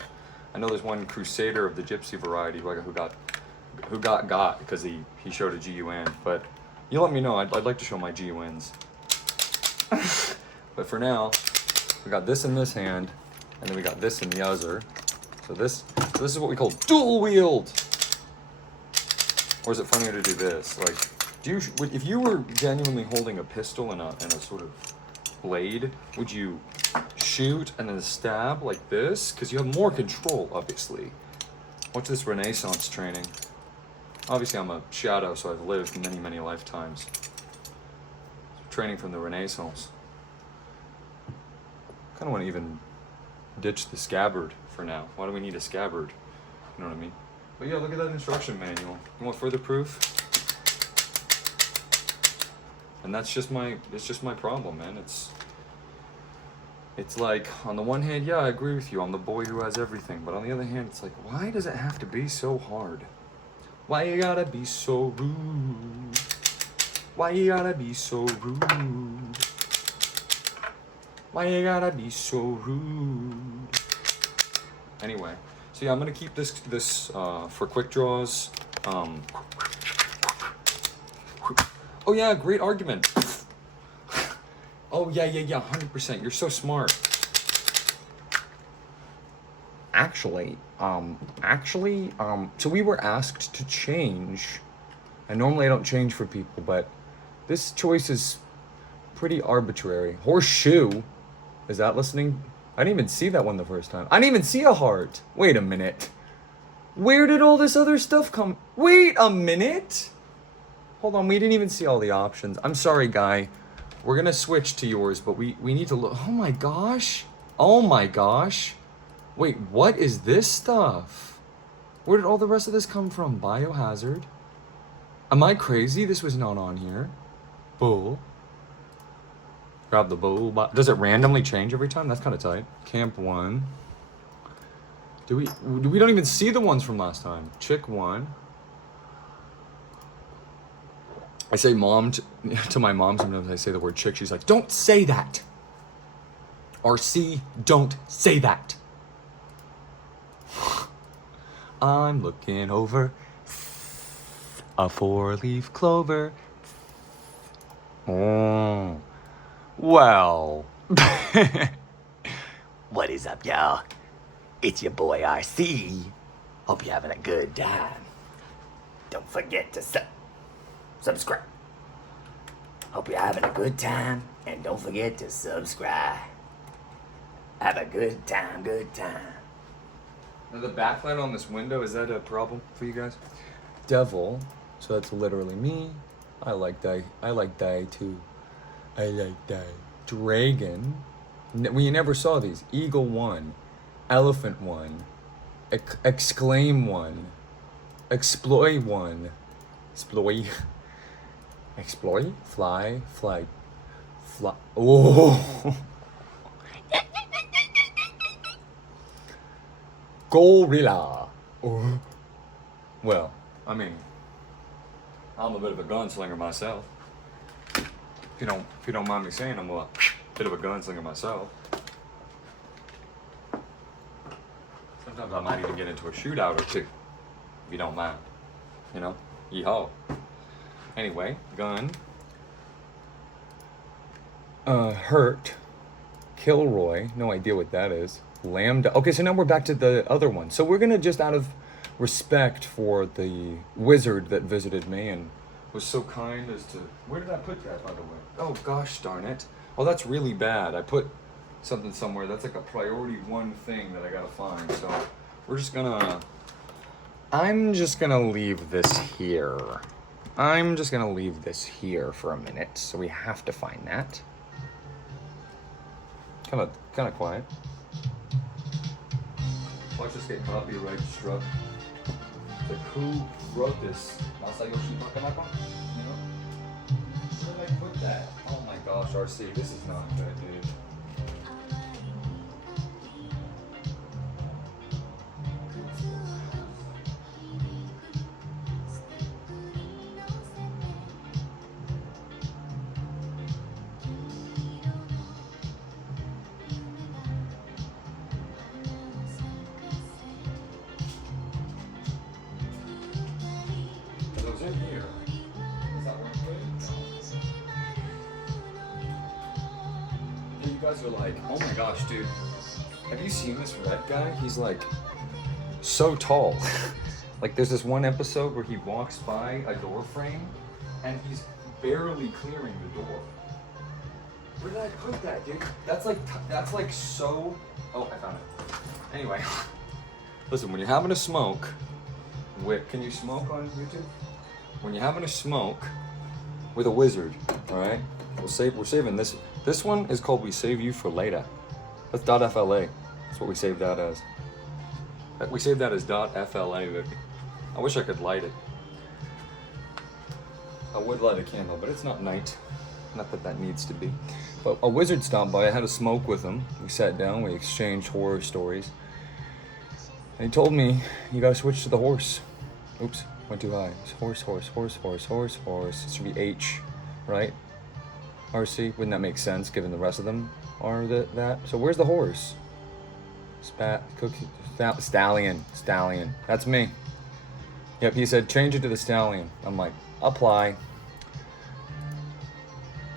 I know there's one Crusader of the Gypsy variety who got because he showed a GUN. But you let me know. I'd like to show my GUNs. But for now, we got this in this hand, and then we got this in the other. So this is what we call dual wield. Or is it funnier to do this? Like, if you were genuinely holding a pistol and a sort of blade, would you shoot and then stab like this? Because you have more control, obviously. Watch this Renaissance training. Obviously, I'm a shadow, so I've lived many, many lifetimes. Training from the Renaissance. Kind of want to even ditch the scabbard for now. Why do we need a scabbard? You know what I mean? But yeah, look at that instruction manual. You want further proof? And it's just my problem, man. It's like, on the one hand, yeah, I agree with you. I'm the boy who has everything. But on the other hand, it's like, why does it have to be so hard? Why you gotta be so rude? Why you gotta be so rude? Why you gotta be so rude? Anyway, so yeah, I'm gonna keep this for quick draws. Oh yeah, great argument. Oh yeah, 100%. You're so smart. Actually, so we were asked to change, and normally I don't change for people, but this choice is pretty arbitrary. Horseshoe, is that listening? I didn't even see that one the first time. I didn't even see a heart. Wait a minute. Where did all this other stuff come? Wait a minute. Hold on, we didn't even see all the options. I'm sorry, guy. We're gonna switch to yours, but we need to look. Oh my gosh. Oh my gosh. Wait, what is this stuff? Where did all the rest of this come from? Biohazard? Am I crazy? This was not on here. Bull. Grab the bull. Does it randomly change every time? That's kind of tight. Camp 1. We don't even see the ones from last time. Chick 1. I say mom to my mom sometimes. I say the word chick. She's like, don't say that. RC, don't say that. I'm looking over a 4-leaf clover. Oh, well. What is up, y'all? It's your boy RC. Hope you're having a good time. Don't forget to subscribe. Hope you're having a good time, and don't forget to subscribe. Have a good time, good time. Now the backlight on this window, is that a problem for you guys? Devil, so that's literally me. I like die too. I like die. Dragon, we never saw these. Eagle 1, Elephant 1, Exclaim 1, Exploit 1, Exploit, Fly. Oh. Gorilla. Oh. Well, I mean, I'm a bit of a gunslinger myself. If you don't mind me saying, I'm a bit of a gunslinger myself. Sometimes I might even get into a shootout or two, if you don't mind. You know? Yeehaw. Anyway, gun. Hurt. Kilroy. No idea what that is. Lambda. Okay, so now we're back to the other one. So we're gonna just, out of respect for the wizard that visited me and was so kind as to... Where did I put that, by the way? Oh, gosh darn it. Oh, that's really bad. I put something somewhere. That's like a priority 1 thing that I gotta find. So we're just gonna... I'm just gonna leave this here. I'm just gonna leave this here for a minute. So we have to find that. Kind of quiet. Watch this get copyright struck. Like, who wrote this? Masayoshi Takanaka? You know? Where did I put that? Oh my gosh, RC, this is not good, dude. In here. Is that where I put it? You guys are like, oh my gosh, dude. Have you seen this red guy? He's like so tall. Like there's this one episode where he walks by a door frame and he's barely clearing the door. Where did I put that, dude? That's like so. Oh, I found it. Anyway, listen. When you're having a smoke, can you smoke on YouTube? When you're having a smoke with a wizard, all right? We're saving this. This one is called "We Save You for Later." That's .fla. That's what we saved that as. We saved that as .fla, baby. I wish I could light it. I would light a candle, but it's not night. Not that that needs to be. But a wizard stopped by. I had a smoke with him. We sat down. We exchanged horror stories. And he told me, you gotta switch to the horse. Oops, went too high. It's horse, horse, horse, horse, horse, horse. It should be H, right? RC. Wouldn't that make sense given the rest of them are that? So where's the horse? Stallion. That's me. Yep, he said, change it to the stallion. I'm like, apply.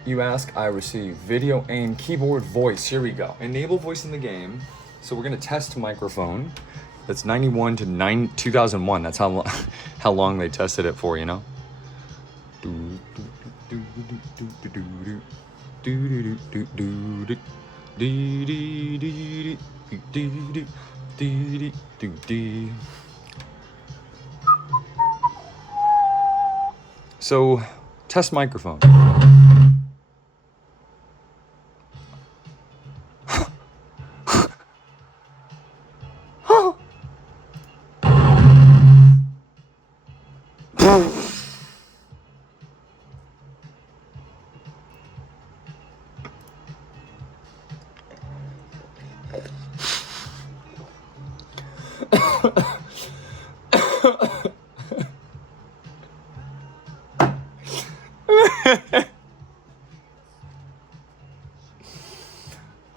You ask, I receive. Video, aim, keyboard, voice. Here we go. Enable voice in the game. So we're gonna test microphone. That's 91 to 2001. That's how long they tested it for, you know? So, test microphone.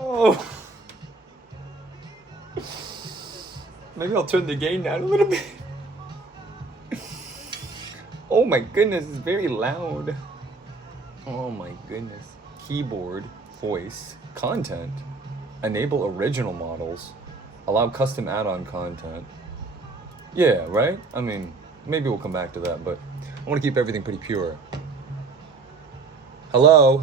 Oh. Maybe I'll turn the gain down a little bit. Oh my goodness, it's very loud. Oh my goodness. Keyboard, voice, content. Enable original models. Allow custom add-on content. Yeah, right? I mean, maybe we'll come back to that, but I want to keep everything pretty pure. Hello?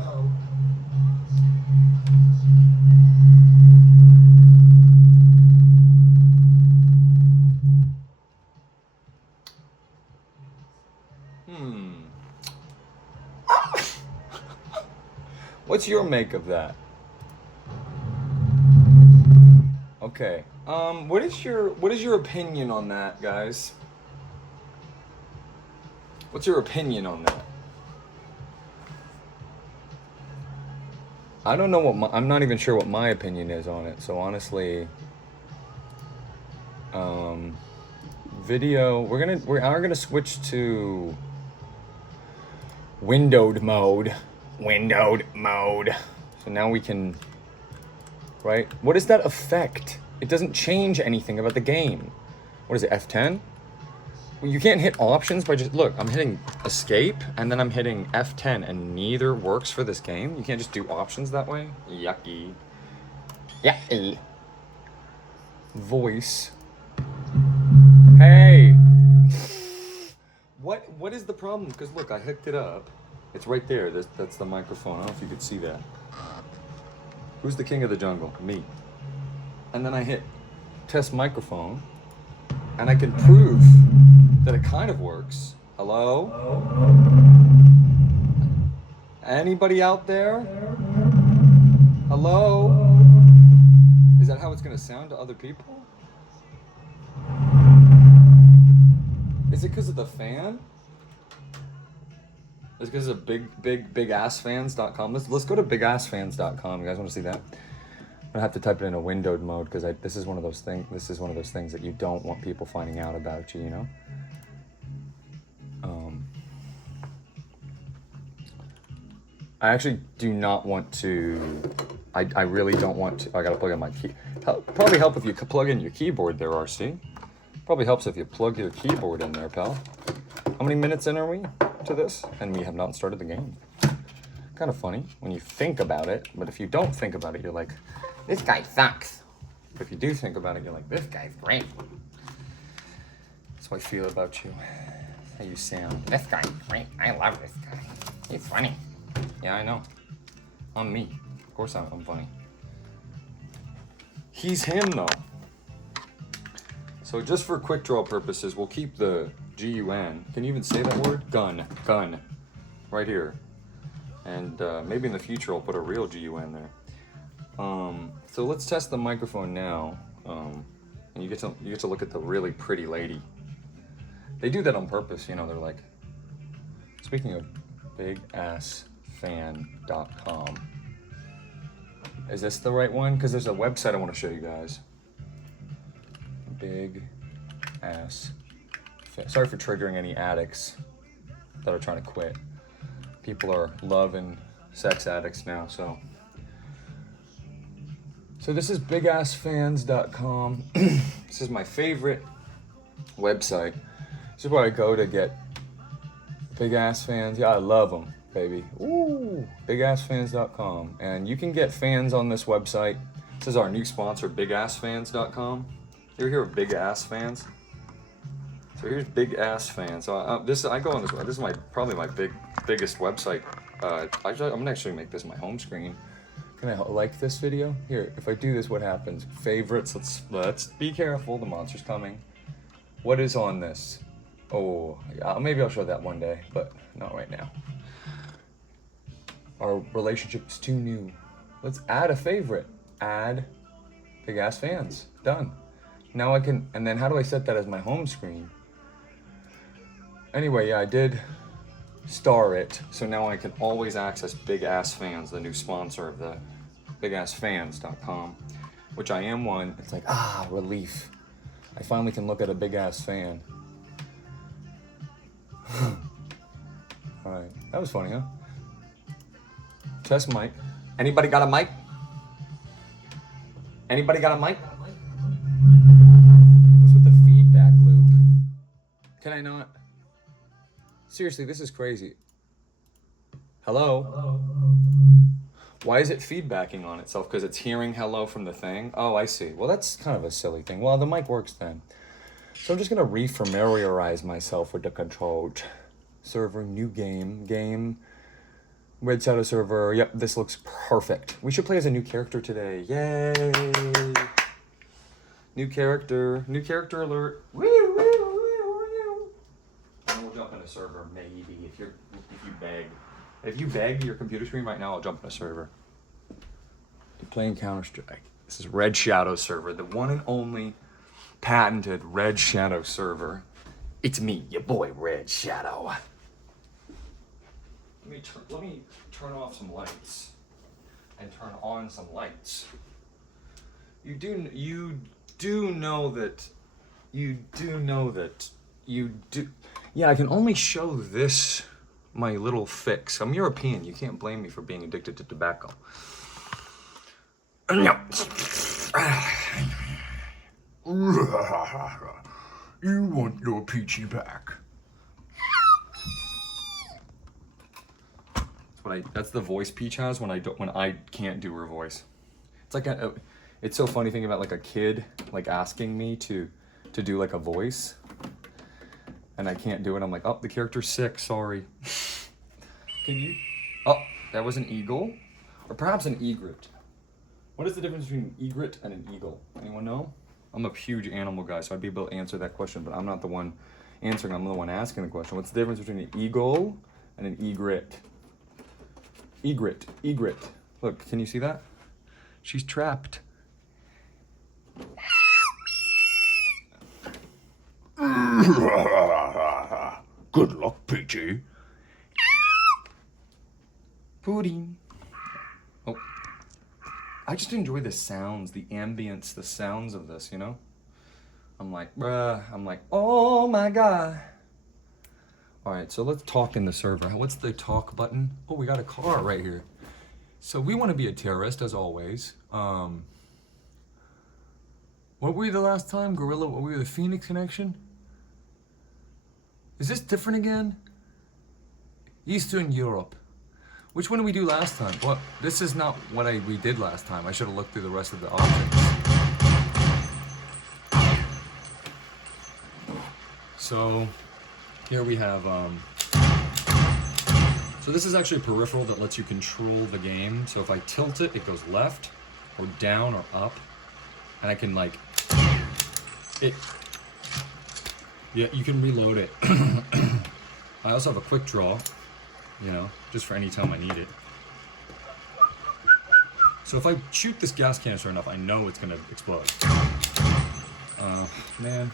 What's your make of that? Okay. What is your opinion on that, guys? What's your opinion on that? I don't know I'm not even sure what my opinion is on it. So honestly, video. We are gonna switch to windowed mode. So now we can. Right? What is that effect? It doesn't change anything about the game. What is it, F10? Well, you can't hit options by just, look, I'm hitting escape and then I'm hitting F10 and neither works for this game. You can't just do options that way. Yucky. Yucky. Voice. Hey. What is the problem? Because look, I hooked it up. It's right there. That's the microphone. I don't know if you could see that. Who's the king of the jungle? Me. And then I hit test microphone, and I can prove that it kind of works. Hello? Anybody out there? Hello? Is that how it's gonna sound to other people? Is it because of the fan? Is it because of bigassfans.com? Let's go to bigassfans.com. You guys want to see that? I'm gonna have to type it in a windowed mode because this is one of those things. This is one of those things that you don't want people finding out about you. You know. I actually do not want to. I really don't want to. I gotta plug in my key. Probably help if you plug in your keyboard there, RC. Probably helps if you plug your keyboard in there, pal. How many minutes in are we to this? And we have not started the game. Kind of funny when you think about it, but if you don't think about it, you're like, this guy sucks. But if you do think about it, you're like, this guy's great. That's how I feel about you. how you sound. This guy, great. I love this guy. He's funny. Yeah, I know. I'm me. Of course I'm funny. He's him though. So just for quick draw purposes, we'll keep the G-U-N. Can you even say that word? Gun. Right here. And maybe in the future I'll put a real G-U-N there. So let's test the microphone now. And you get to look at the really pretty lady. They do that on purpose, you know, they're like, speaking of bigassfan.com. Is this the right one? Because there's a website I want to show you guys. Big ass fan. Sorry for triggering any addicts that are trying to quit. People are love and sex addicts now, so. So this is bigassfans.com. This is my favorite website. This is where I go to get big ass fans. Yeah, I love them, baby. Ooh, bigassfans.com. And you can get fans on this website. This is our new sponsor, bigassfans.com. You ever hear of Big Ass Fans? So here's Big Ass Fans. So I go on this. This is probably my biggest website. I'm gonna actually make this my home screen. Can I like this video? Here, if I do this, what happens? Favorites. Let's be careful. The monster's coming. What is on this? Oh, yeah, maybe I'll show that one day, but not right now. Our relationship is too new. Let's add a favorite. Add Big Ass Fans. Done. Now I can, and then how do I set that as my home screen? Anyway, yeah, I did star it, so now I can always access Big Ass Fans, the new sponsor of the bigassfans.com, which I am one. It's like, relief. I finally can look at a big ass fan. Alright, that was funny, huh? Test mic. Anybody got a mic? Anybody got a mic? What's with the feedback loop? Can I not? Seriously, this is crazy. Hello? Why is it feedbacking on itself? Because it's hearing hello from the thing? Oh, I see. Well, that's kind of a silly thing. Well, the mic works then. So I'm just going to refamiliarize myself with the control server, new game, Red Shadow server. Yep, this looks perfect. We should play as a new character today. Yay! New character alert. Woo, woo, woo, woo. And we'll jump in a server, maybe, if you beg. If you beg your computer screen right now, I'll jump in a server. You're playing Counter-Strike. This is Red Shadow server, the one and only patented Red Shadow server. It's me, your boy Red Shadow. Let me turn off some lights and turn on some lights. You do know that. Yeah, I can only show this. My little fix. I'm European. You can't blame me for being addicted to tobacco. You want your peachy back? That's the voice Peach has when I can't do her voice. It's like it's so funny thinking about like a kid like asking me to do like a voice. And I can't do it. I'm like, oh, the character's sick, sorry. Can you? Oh, that was an eagle? Or perhaps an egret. What is the difference between an egret and an eagle? Anyone know? I'm a huge animal guy, so I'd be able to answer that question, but I'm not the one answering, I'm the one asking the question. What's the difference between an eagle and an egret? Egret. Look, can you see that? She's trapped. Good luck, Peachy. Pudding. Oh. I just enjoy the sounds, the ambience, the sounds of this, you know? I'm like, oh my God. All right, so let's talk in the server. What's the talk button? Oh, we got a car right here. So we want to be a terrorist, as always. What were we the last time? Gorilla, were we the Phoenix Connection? Is this different again? Eastern Europe. Which one did we do last time? Well, this is not what we did last time. I should have looked through the rest of the objects. So, here we have, so this is actually a peripheral that lets you control the game. So if I tilt it, it goes left or down or up. And I can like, yeah, you can reload it. I also have a quick draw, you know, just for any time I need it. So if I shoot this gas canister enough, I know it's gonna explode. Man,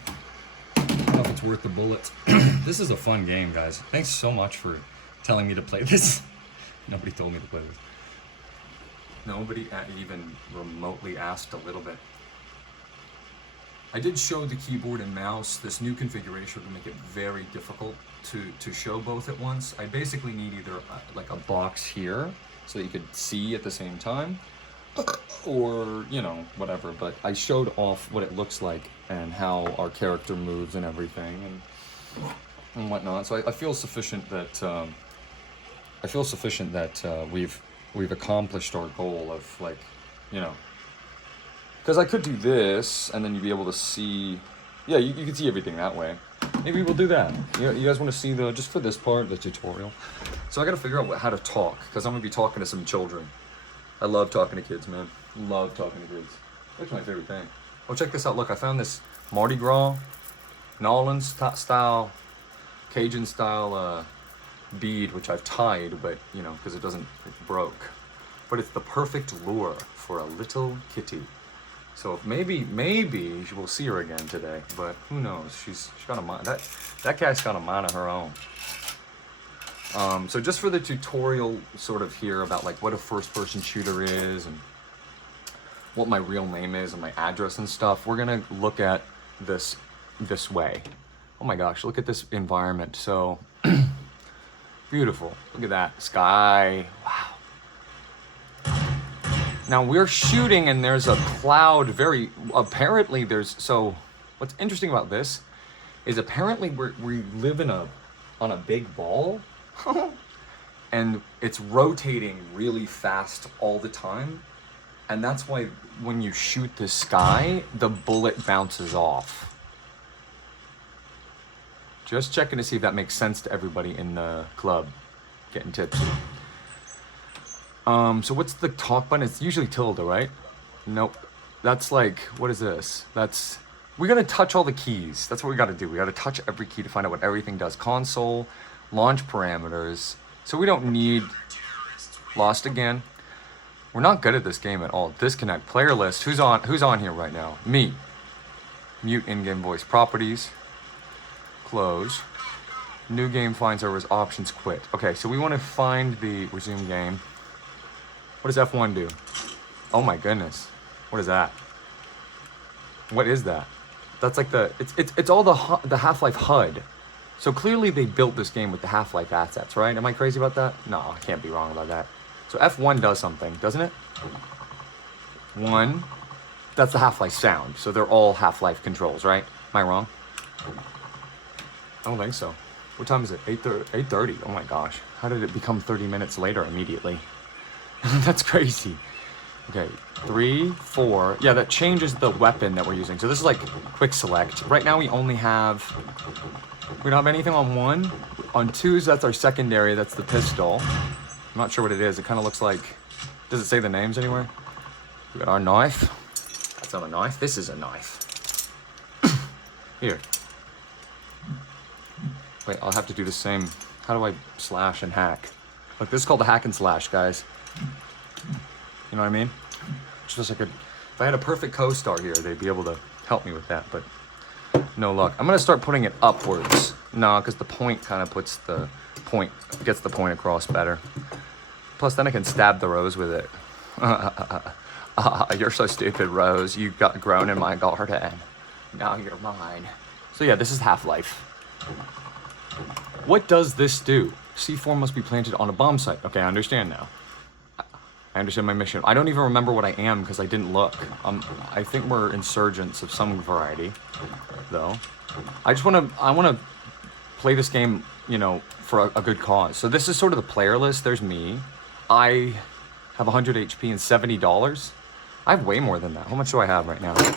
I don't know if it's worth the bullets. This is a fun game, guys. Thanks so much for telling me to play this. Nobody told me to play this. Nobody even remotely asked a little bit. I did show the keyboard and mouse. This new configuration would make it very difficult to show both at once. I basically need either like a box here so that you could see at the same time, or, you know, whatever. But I showed off what it looks like and how our character moves and everything and whatnot. So I feel sufficient that we've accomplished our goal of, like, you know, because I could do this and then you'd be able to see, yeah, you can see everything that way. Maybe we'll do that. You guys want to see just for this part, the tutorial. So I got to figure out how to talk, because I'm gonna be talking to some children. I love talking to kids, man. Love talking to kids. That's my favorite thing. Oh, check this out. Look, I found this Mardi Gras, New Orleans style, Cajun style bead, which I've tied, but, you know, because it broke. But it's the perfect lure for a little kitty. So maybe we'll see her again today, but who knows? She's got a mind. That cat's got a mind of her own. So just for the tutorial sort of here about like what a first-person shooter is and what my real name is and my address and stuff, we're gonna look at this way. Oh my gosh, look at this environment. So beautiful. Look at that sky. Wow. Now we're shooting and there's a cloud apparently so what's interesting about this is apparently we live on a big ball and it's rotating really fast all the time. And that's why when you shoot the sky, the bullet bounces off. Just checking to see if that makes sense to everybody in the club. Getting tipsy. So what's the talk button? It's usually tilde, right? Nope. That's like, what is this? We're gonna touch all the keys. That's what we gotta do. We gotta touch every key to find out what everything does. Console, launch parameters. So we don't need, lost again. We're not good at this game at all. Disconnect, player list. Who's on here right now? Me. Mute in-game voice. Properties. Close. New game find servers, options, quit. Okay, so we want to find the resume game. What does F1 do? Oh my goodness. What is that? What is that? That's like it's all the Half-Life HUD. So clearly they built this game with the Half-Life assets, right? Am I crazy about that? No, I can't be wrong about that. So F1 does something, doesn't it? 1, that's the Half-Life sound. So they're all Half-Life controls, right? Am I wrong? I don't think so. What time is it? 8:30. Oh my gosh. How did it become 30 minutes later immediately? That's crazy. Okay, 3, 4. Yeah, that changes the weapon that we're using. So this is like quick select. Right now we don't have anything on 1. On 2s, that's our secondary. That's the pistol. I'm not sure what it is. It kind of looks like... Does it say the names anywhere? We got our knife. That's not a knife. This is a knife. Here. Wait, I'll have to do the same. How do I slash and hack? Look, this is called the hack and slash, guys. You know what I mean? Just like if I had a perfect co-star here, they'd be able to help me with that, but no luck. I'm gonna start putting it upwards. No, because the point kind of gets the point across better. Plus, then I can stab the rose with it. You're so stupid, Rose. You got grown in my garden. Now you're mine. So yeah, this is Half-Life. What does this do? C4 must be planted on a bomb site. Okay, I understand now. I understand my mission. I don't even remember what I am because I didn't look. I think we're insurgents of some variety, though. I want to play this game, you know, for a good cause. So this is sort of the player list. There's me. I have 100 HP and $70. I have way more than that. How much do I have right now? Let's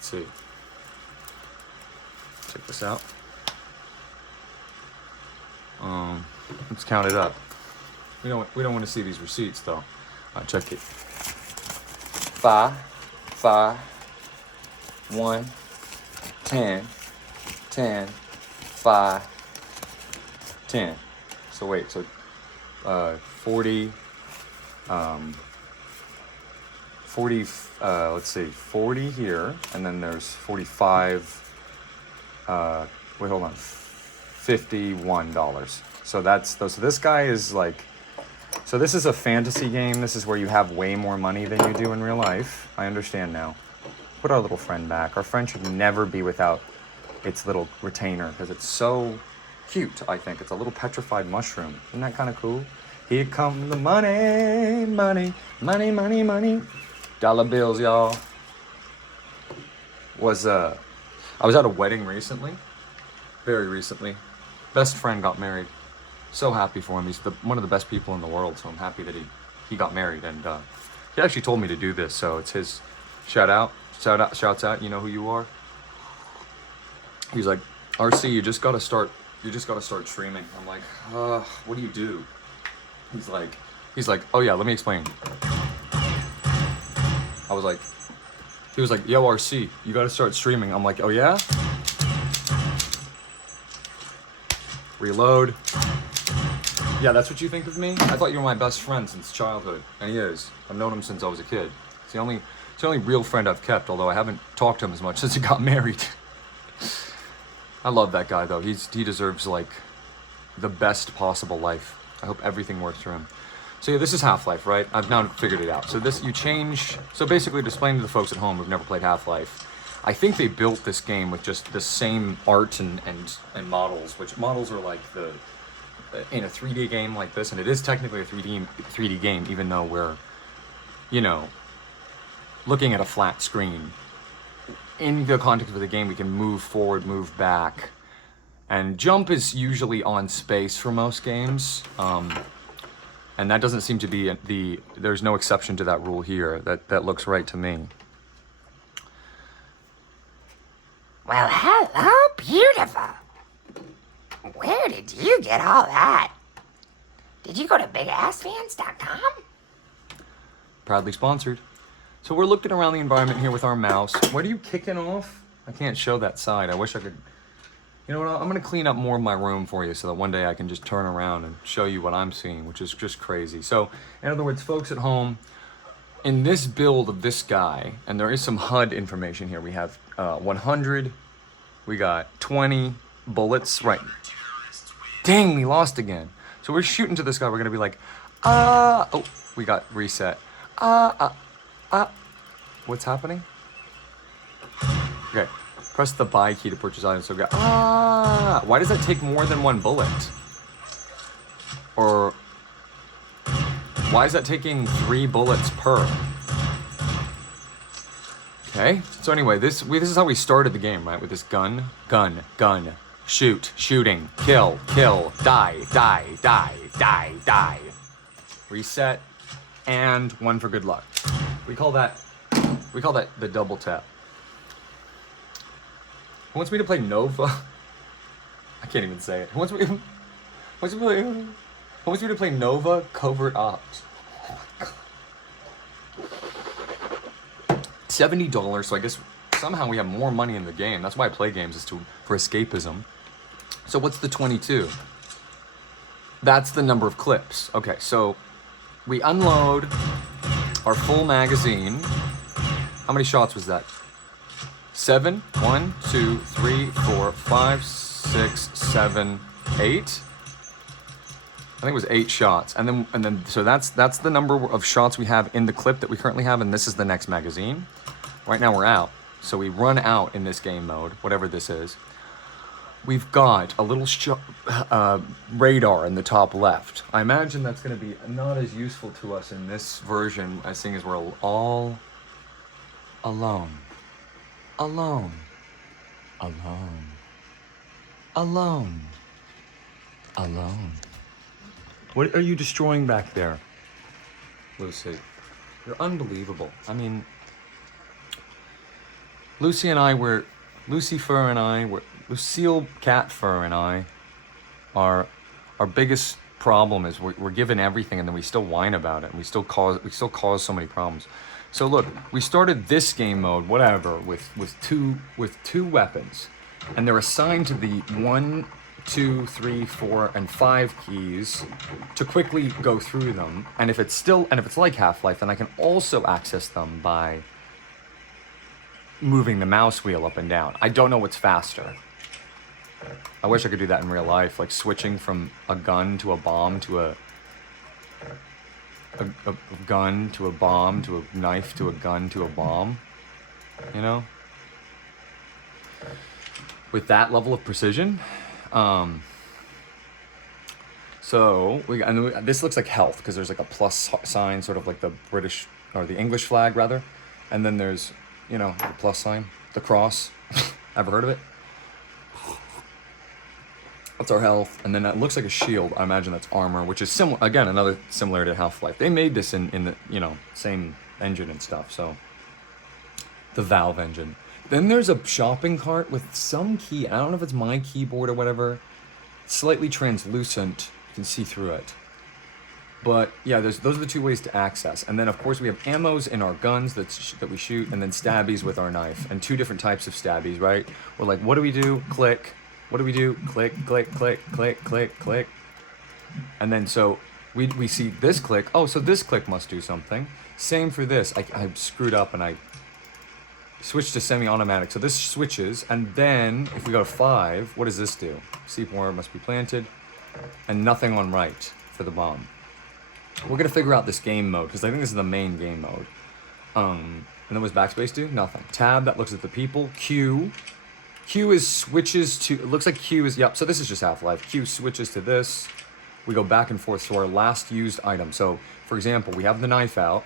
see. Check this out. Let's count it up. We don't want to see these receipts though. Check it. 5, 5, 1, 10, 10, 5, 10. So wait, so 40, 40, let's see, 40 here, and then there's 45, wait, hold on, $51. So so this guy is like, so this is a fantasy game. This is where you have way more money than you do in real life. I understand now. Put our little friend back. Our friend should never be without its little retainer because it's so cute, I think. It's a little petrified mushroom. Isn't that kind of cool? Here come the money, money, money, money, money. Dollar bills, y'all. I was at a wedding recently. Very recently. Best friend got married. So happy for him. He's one of the best people in the world, so I'm happy that he got married. And he actually told me to do this, so it's his shouts out, you know who you are? He's like, RC, you just gotta start streaming. I'm like, what do you do? He's like, oh yeah, let me explain. He was like, yo RC, you gotta start streaming. I'm like, oh yeah? Reload. Yeah, that's what you think of me? I thought you were my best friend since childhood. And he is. I've known him since I was a kid. It's the only real friend I've kept, although I haven't talked to him as much since he got married. I love that guy though. He deserves like the best possible life. I hope everything works for him. So yeah, this is Half-Life, right? I've now figured it out. So so basically to explain to the folks at home who've never played Half-Life, I think they built this game with just the same art and models, which models are like in a 3D game like this, and it is technically a 3D game, even though we're, looking at a flat screen. In the context of the game, we can move forward, move back, and jump is usually on space for most games, and that doesn't seem to be there's no exception to that rule here. That looks right to me. Well, hello, beautiful. Where did you get all that? Did you go to bigassfans.com? Proudly sponsored. So we're looking around the environment here with our mouse. What are you kicking off? I can't show that side. I wish I could. You know what? I'm going to clean up more of my room for you so that one day I can just turn around and show you what I'm seeing, which is just crazy. So, in other words, folks at home, in this build of this guy, and there is some HUD information here. We have 100. We got 20 bullets. Right. Dang, we lost again. So we're shooting to this guy. We're going to be like, oh, we got reset. What's happening? Okay. Press the buy key to purchase items. So we got, why does that take more than one bullet? Or why is that taking 3 bullets per? Okay. So anyway, this is how we started the game, right? With this gun, shoot, shooting, kill, die. Reset, and 1 for good luck. We call that the double tap. Who wants me to play Nova? I can't even say it. Who wants me to play Nova Covert Ops? Oh my God. $70, so I guess somehow we have more money in the game. That's why I play games, is for escapism. So what's the 22? That's the number of clips. Okay, so we unload our full magazine. How many shots was that? 7, 1, 2, 3, 4, 5, 6, 7, 8. I think it was 8 shots. And then so that's the number of shots we have in the clip that we currently have, and this is the next magazine. Right now we're out. So we run out in this game mode, whatever this is. We've got a little radar in the top left. I imagine that's going to be not as useful to us in this version, as seeing as we're all alone. Alone. What are you destroying back there, Lucy? You're unbelievable. I mean, Lucille Cat Fur and I, our biggest problem is we're given everything and then we still whine about it and we still cause so many problems. So look, we started this game mode, whatever, with two weapons, and they're assigned to the 1, 2, 3, 4, and 5 keys to quickly go through them. And if it's like Half-Life, then I can also access them by moving the mouse wheel up and down. I don't know what's faster. I wish I could do that in real life, like switching from a gun to a bomb to a gun to a bomb to a knife to a gun to a bomb, you know? With that level of precision. So this looks like health because there's like a plus sign, sort of like the British or the English flag rather, and then there's, you know, the plus sign, the cross. Ever heard of it? That's our health, and then it looks like a shield. I imagine that's armor, which is similar. Again, another similarity to Half-Life. They made this in the, you know, same engine and stuff. So the Valve engine. Then there's a shopping cart with some key. I don't know if it's my keyboard or whatever. Slightly translucent. You can see through it. But yeah, those are the two ways to access. And then of course we have ammos in our guns that we shoot, and then stabbies with our knife, and two different types of stabbies, right? We're like, what do we do? Click. What do we do? Click, click, click, click, click, click. And then so we see this click. Oh, so this click must do something. Same for this. I screwed up and I switched to semi-automatic. So this switches, and then if we go to 5, what does this do? C4 must be planted, and nothing on right for the bomb. We're gonna figure out this game mode because I think this is the main game mode. And then what's backspace do? Nothing. Tab, that looks at the people. Q is switches to, it looks like Q is, yep, so this is just Half-Life. Q switches to this. We go back and forth to our last used item. So, for example, we have the knife out.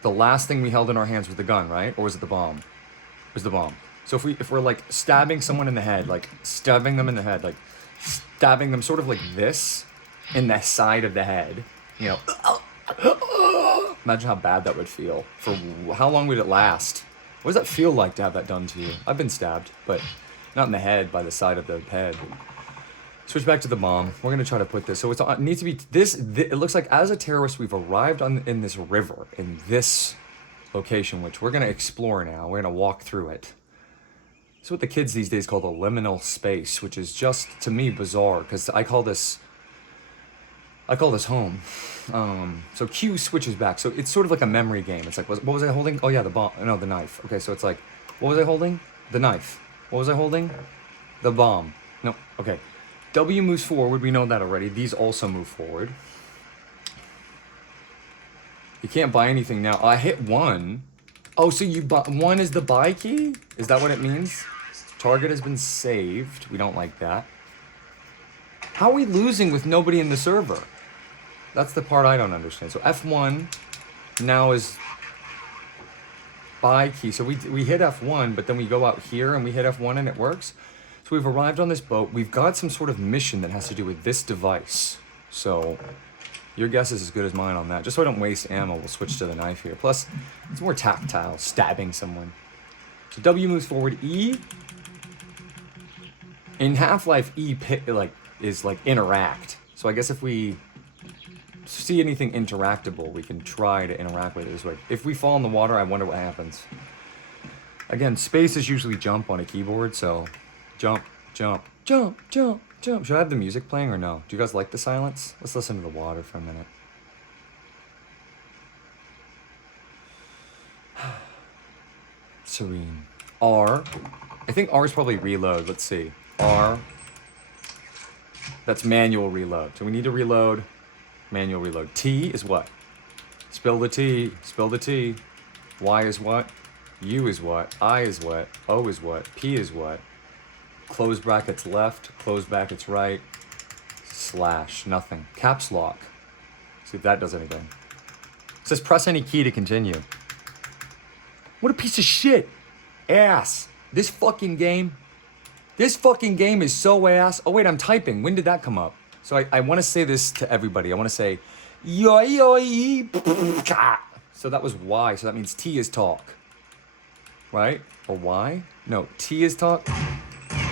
The last thing we held in our hands was the gun, right? Or was it the bomb? It was the bomb. So if we're like stabbing someone in the head, like stabbing them in the head, like stabbing them sort of like this in the side of the head, you know, imagine how bad that would feel. For how long would it last? What does that feel like to have that done to you? I've been stabbed, but not in the head, by the side of the head. Switch back to the bomb. We're gonna try to put this. So it needs to be this. It looks like as a terrorist, we've arrived in this river, in this location, which we're gonna explore now. We're gonna walk through it. It's what the kids these days call the liminal space, which is just, to me, bizarre, because I call this home. So Q switches back. So it's sort of like a memory game. It's like, what was I holding? Oh yeah, the bomb. No, the knife. Okay, so it's like, what was I holding? The knife. What was I holding? The bomb. No, okay. W moves forward. We know that already. These also move forward. You can't buy anything now. Oh, I hit 1. Oh, so you buy 1 is the buy key? Is that what it means? Target has been saved. We don't like that. How are we losing with nobody in the server? That's the part I don't understand. So F1 now is buy key. So we hit F1, but then we go out here and we hit F1 and it works. So we've arrived on this boat. We've got some sort of mission that has to do with this device. So your guess is as good as mine on that. Just so I don't waste ammo, we'll switch to the knife here. Plus, it's more tactile, stabbing someone. So W moves forward. E. In Half-Life, E is like interact. So I guess if we see anything interactable, we can try to interact with it this way. If we fall in the water, I wonder what happens. Again, space is usually jump on a keyboard, so jump, jump, jump, jump, jump. Should I have the music playing or no? Do you guys like the silence? Let's listen to the water for a minute. Serene. R. I think R is probably reload. Let's see. R. That's manual reload. So we need to reload. Manual reload. T is what? Spill the tea. Spill the tea. Y is what? U is what? I is what? O is what? P is what? Close brackets left. Close brackets right. Slash. Nothing. Caps lock. See if that does anything. It says press any key to continue. What a piece of shit. Ass. This fucking game is so ass. Oh wait, I'm typing. When did that come up? So I want to say this to everybody. I want to say, yoi yoi. So that was Y. So that means T is talk. Right? Or Y? No, T is talk.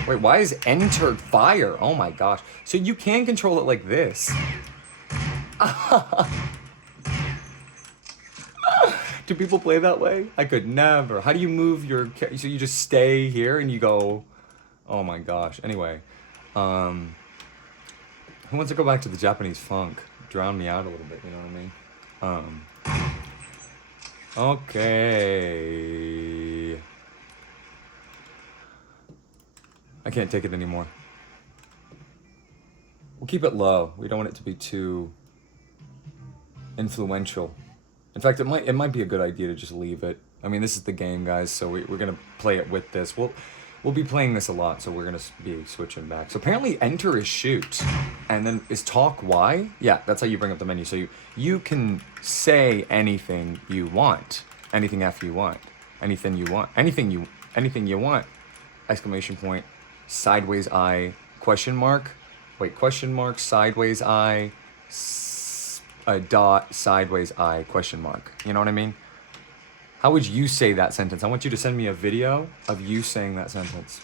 Wait, why is entered fire? Oh my gosh. So you can control it like this. Do people play that way? I could never. How do you move your so you just stay here and you go, oh my gosh. Anyway, who wants to go back to the Japanese funk? Drown me out a little bit, you know what I mean? Okay. I can't take it anymore. We'll keep it low. We don't want it to be too influential. In fact, it might be a good idea to just leave it. I mean, this is the game, guys, so we're gonna play it with this. We'll be playing this a lot, so we're gonna be switching back. So apparently, enter is shoot, and then is talk Y. Yeah, that's how you bring up the menu. So you can say anything you want, anything after you want, anything you want, anything you want! Exclamation point, sideways eye, question mark. Wait, question mark, sideways eye, a dot, sideways eye, question mark. You know what I mean? How would you say that sentence? I want you to send me a video of you saying that sentence.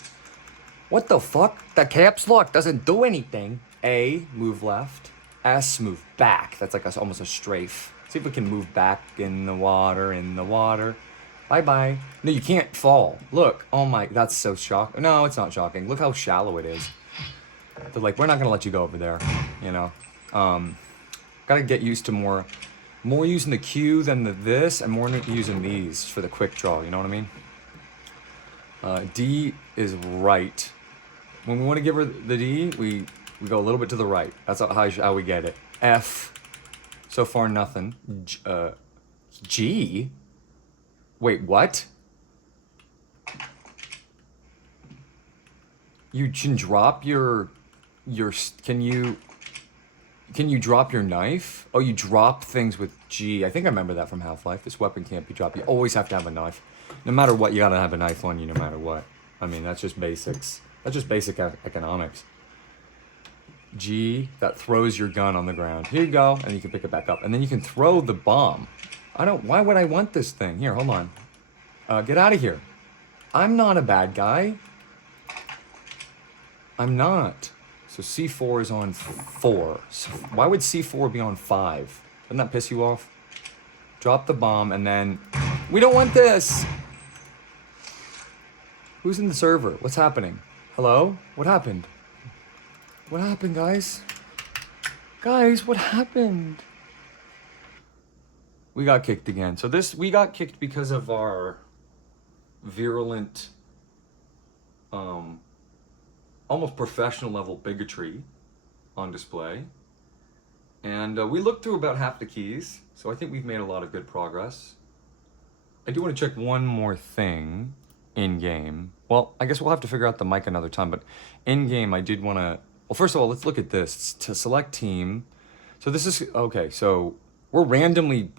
What the fuck? The caps lock doesn't do anything. A, move left. S, move back. That's like almost a strafe. See if we can move back in the water, Bye-bye. No, you can't fall. Look, oh my, that's so shocking. No, it's not shocking. Look how shallow it is. They're like, we're not gonna let you go over there, you know? Gotta get used to more using the Q than the this, and more using these for the quick draw, you know what I mean? D is right. When we wanna give her the D, we go a little bit to the right. That's how we get it. F, so far nothing. G? Wait, what? You can drop can you drop your knife? Oh, you drop things with G. I think I remember that from Half-Life. This weapon can't be dropped. You always have to have a knife. No matter what, you gotta have a knife on you no matter what. I mean, that's just basics. That's just basic economics. G, that throws your gun on the ground. Here you go, and you can pick it back up. And then you can throw the bomb. Why would I want this thing? Here, hold on. Get out of here. I'm not a bad guy. I'm not. So C4 is on 4. So why would C4 be on 5? Doesn't that piss you off? Drop the bomb and then... We don't want this! Who's in the server? What's happening? Hello? What happened? What happened, guys? Guys, what happened? We got kicked again. So we got kicked because of our virulent, almost professional level bigotry on display. And we looked through about half the keys, so I think we've made a lot of good progress. I do want to check one more thing in-game. Well, I guess we'll have to figure out the mic another time, but in-game I did want to... Well, first of all, let's look at this. It's to select team. So this is... Okay, so we're randomly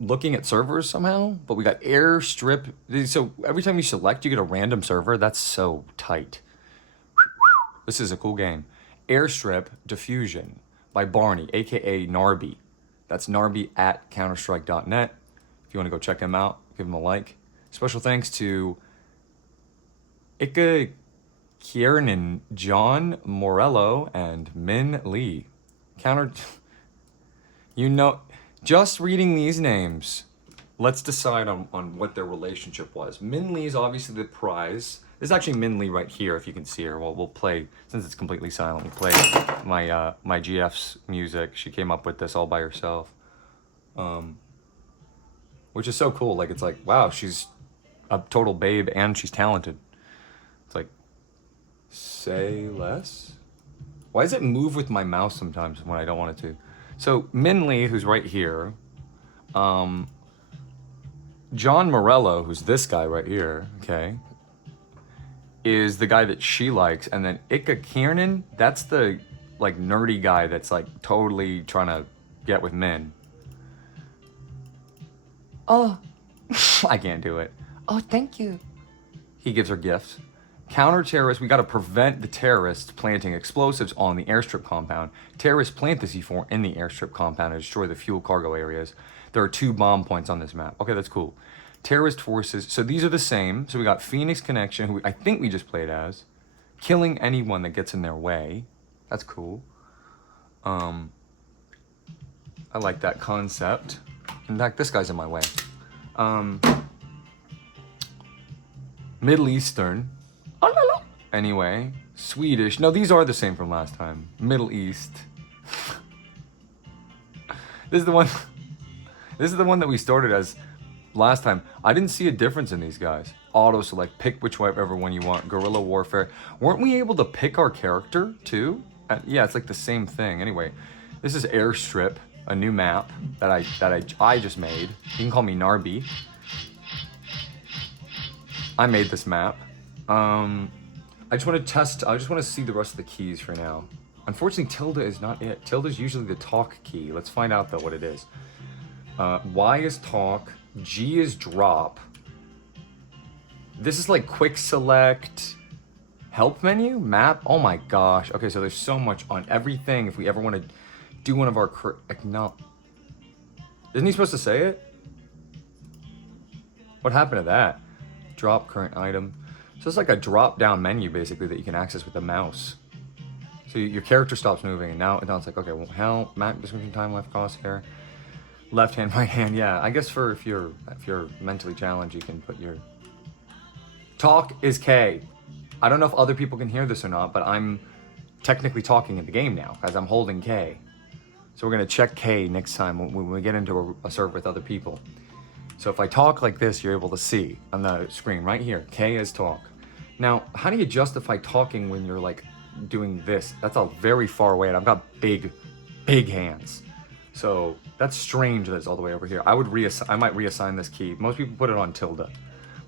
looking at servers somehow, but we got airstrip. So every time you select, you get a random server. That's so tight. This is a cool game. Airstrip Diffusion by Barney, aka Narby. That's Narby at counterstrike.net. If you want to go check him out, give him a like. Special thanks to Ika Kiernan, John Morello, and Min Lee. Just reading these names, let's decide on what their relationship was. Min Lee's obviously the prize. There's actually Min Lee right here, if you can see her. Well, we'll play, since it's completely silent, we'll play my GF's music. She came up with this all by herself. Which is so cool. Like, it's like, wow, she's a total babe and she's talented. It's like, say less? Why does it move with my mouse sometimes when I don't want it to? So Min Lee, who's right here, John Morello, who's this guy right here, okay, is the guy that she likes, and then Ika Kiernan, that's the like nerdy guy that's like totally trying to get with Min. Oh, I can't do it. Oh, thank you. He gives her gifts. Counter-terrorists, we got to prevent the terrorists planting explosives on the airstrip compound. Terrorists plant the C4 in the airstrip compound and destroy the fuel cargo areas. There are 2 bomb points on this map. Okay, that's cool. Terrorist forces, so these are the same. So we got Phoenix Connection, who I think we just played as. Killing anyone that gets in their way. That's cool. I like that concept. In fact, this guy's in my way. Middle Eastern. Oh, la, la. Anyway, Swedish. No, these are the same from last time. Middle East. This is the one. This is the one that we started as last time. I didn't see a difference in these guys. Auto select, pick whichever one you want. Guerrilla warfare. Weren't we able to pick our character too? Yeah, it's like the same thing. Anyway, this is Airstrip, a new map that I just made. You can call me Narby. I made this map. I just want to test. I just want to see the rest of the keys for now. Unfortunately, tilde is not it. Tilde is usually the talk key. Let's find out though what it is. Y is talk. G is drop. This is like quick select. Help menu? Map? Oh my gosh. Okay, so there's so much on everything. If we ever want to do one of our... No. Isn't he supposed to say it? What happened to that? Drop current item. So it's like a drop-down menu, basically, that you can access with the mouse. So your character stops moving, and now it's like, okay, well, help, map, description, time, left, crosshair. Left hand, right hand, yeah. I guess for if you're mentally challenged, you can put your... Talk is K. I don't know if other people can hear this or not, but I'm technically talking in the game now, as I'm holding K. So we're gonna check K next time when we get into a server with other people. So if I talk like this, you're able to see on the screen right here, K is talk. Now, how do you justify talking when you're like doing this? That's a very far away, and I've got big hands. So that's strange that it's all the way over here. I might reassign this key. Most people put it on tilde,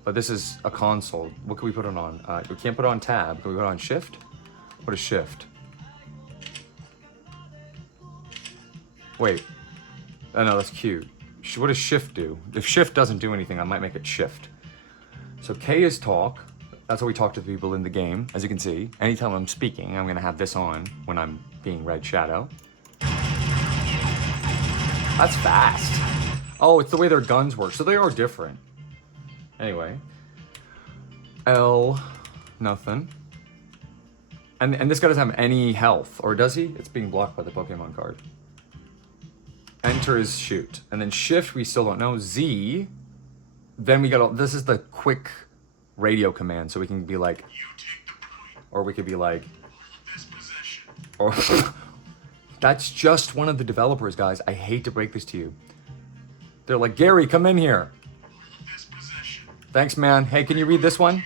but this is a console. What can we put it on? We can't put it on tab. Can we put it on shift? What is shift? Wait. Oh no, that's Q. What does shift do? If shift doesn't do anything, I might make it shift. So K is talk. That's how we talk to the people in the game. As you can see, anytime I'm speaking, I'm gonna have this on when I'm being Red Shadow. That's fast. Oh, it's the way their guns work. So they are different. Anyway. L, nothing. And this guy doesn't have any health, or does he? It's being blocked by the Pokemon card. Enter is shoot. And then shift, we still don't know. Z, then we got, this is the quick radio command, so we can be like, or we could be like, or that's just one of the developers, guys. I hate to break this to you. They're like, Gary, come in here. Thanks, man. Hey, can you read this one?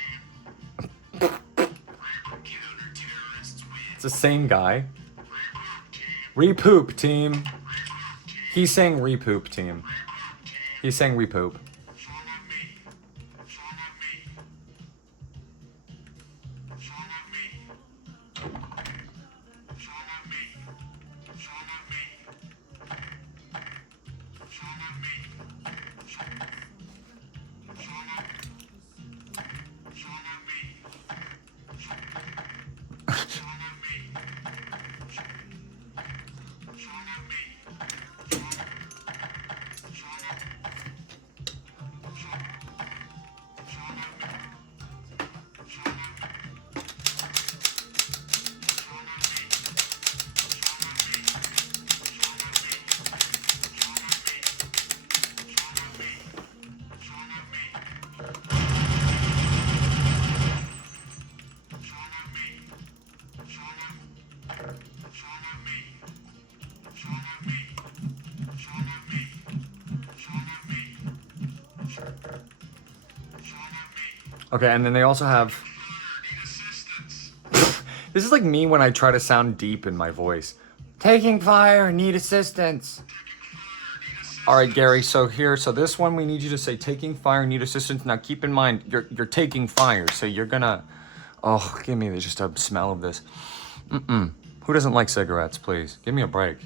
It's the same guy. Repoop team. He's saying repoop team. He's saying repoop. Okay, and then they also have... This is like me when I try to sound deep in my voice. Taking fire, need assistance. Alright, Gary, so this one we need you to say taking fire, need assistance. Now keep in mind, you're taking fire, so you're gonna... Oh, give me just a smell of this. Who doesn't like cigarettes, please? Give me a break.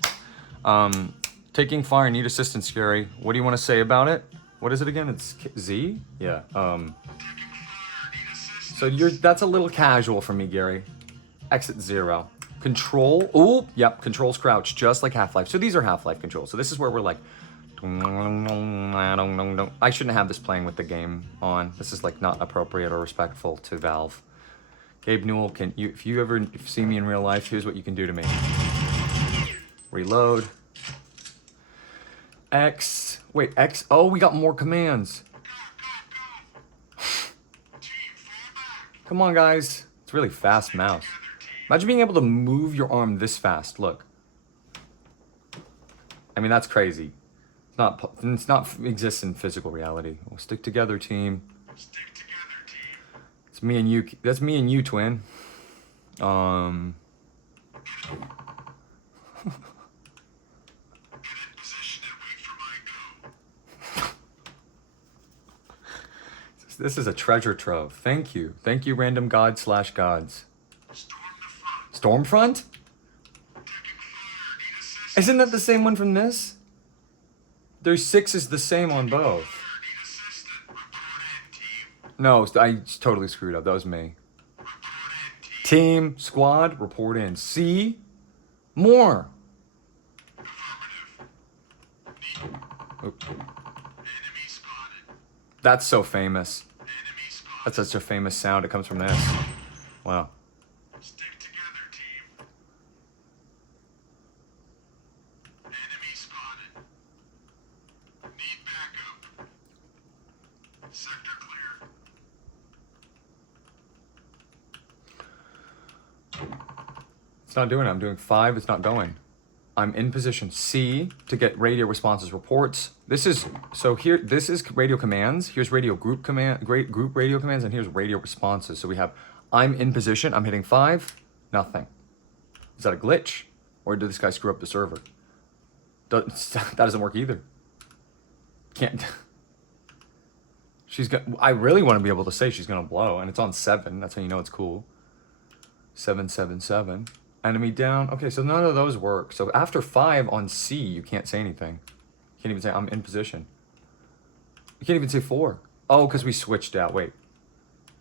Taking fire, need assistance, Gary. What do you want to say about it? What is it again? It's Z? Yeah, So that's a little casual for me, Gary. Exit 0. Control. Oh, yep. Controls crouch, just like Half-Life. So these are Half-Life controls. So this is where we're like... I shouldn't have this playing with the game on. This is like not appropriate or respectful to Valve. Gabe Newell, if you ever see me in real life, here's what you can do to me. Reload. X. Wait, X. Oh, we got more commands. Come on, guys. It's really fast mouse. Imagine being able to move your arm this fast. Look. I mean, that's crazy. It's not exists in physical reality. We'll stick together, team. Stick together, team. It's me and you. That's me and you, twin. Get in position and wait for my go. This is a treasure trove. Thank you. Thank you, random god / gods. Storm the front. Stormfront? Taking fire. Need assistance. Isn't that the same one from this? There's 6 is the same on both. Need assistance. Report in, team. No, I totally screwed up. That was me. Report in, team. Team, squad, report in. See? More. Affirmative. Oop. Enemy spotted. That's so famous. Enemy spotted. That's such a famous sound. It comes from this. Wow. Stick together, team. Enemy spotted. Need backup. Sector clear. It's not doing it. I'm doing 5. It's not going. I'm in position C to get radio responses reports. This is so here. This is radio commands. Here's radio group group radio commands, and here's radio responses. So we have I'm in position. I'm hitting 5. Nothing. Is that a glitch, or did this guy screw up the server? That doesn't work either. Can't. She's gonna. I really want to be able to say she's gonna blow, and it's on 7. That's how you know it's cool. 777. Enemy down. Okay, so none of those work. So after 5 on C, you can't say anything. You can't even say I'm in position. You can't even say 4. Oh, because we switched out. Wait.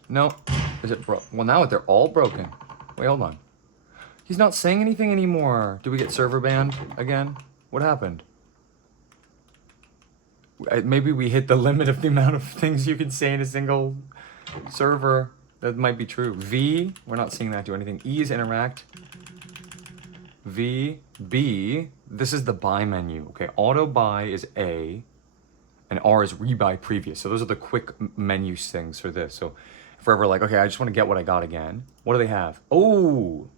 No. Is it broke? Well, now they're all broken. Wait, hold on. He's not saying anything anymore. Do we get server banned again? What happened? Maybe we hit the limit of the amount of things you can say in a single server. That might be true. V, we're not seeing that do anything. E is interact. V, B, this is the buy menu. Okay, auto buy is A, and R is rebuy previous. So those are the quick menu things for this. So if we're ever like, okay, I just want to get what I got again. What do they have? Oh!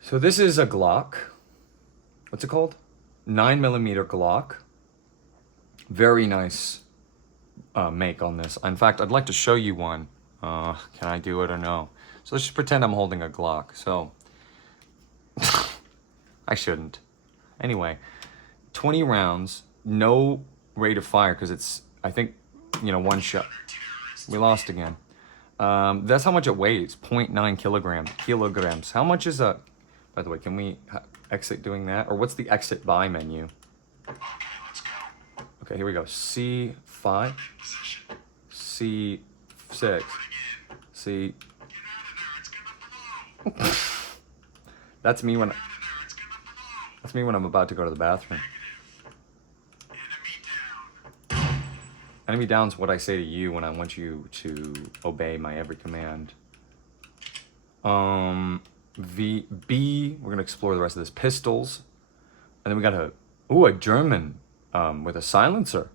So this is a Glock. What's it called? 9mm Glock. Very nice make on this. In fact, I'd like to show you one. Can I do it or no? So let's just pretend I'm holding a Glock. So I shouldn't. Anyway, 20 rounds, no rate of fire because it's, I think, one shot. We lost again. That's how much it weighs, 0.9 kilograms. How much is a, by the way, can we exit doing that? Or what's the exit buy menu? Okay, let's go. Okay, here we go. C5, Position. C6, C. Get out of there. It's gonna blow. That's me when Get out of there. It's gonna blow. that's me when I'm about to go to the bathroom. Enemy down. Enemy down's what I say to you when I want you to obey my every command. B, we're gonna explore the rest of this. Pistols, and then we got a German with a silencer,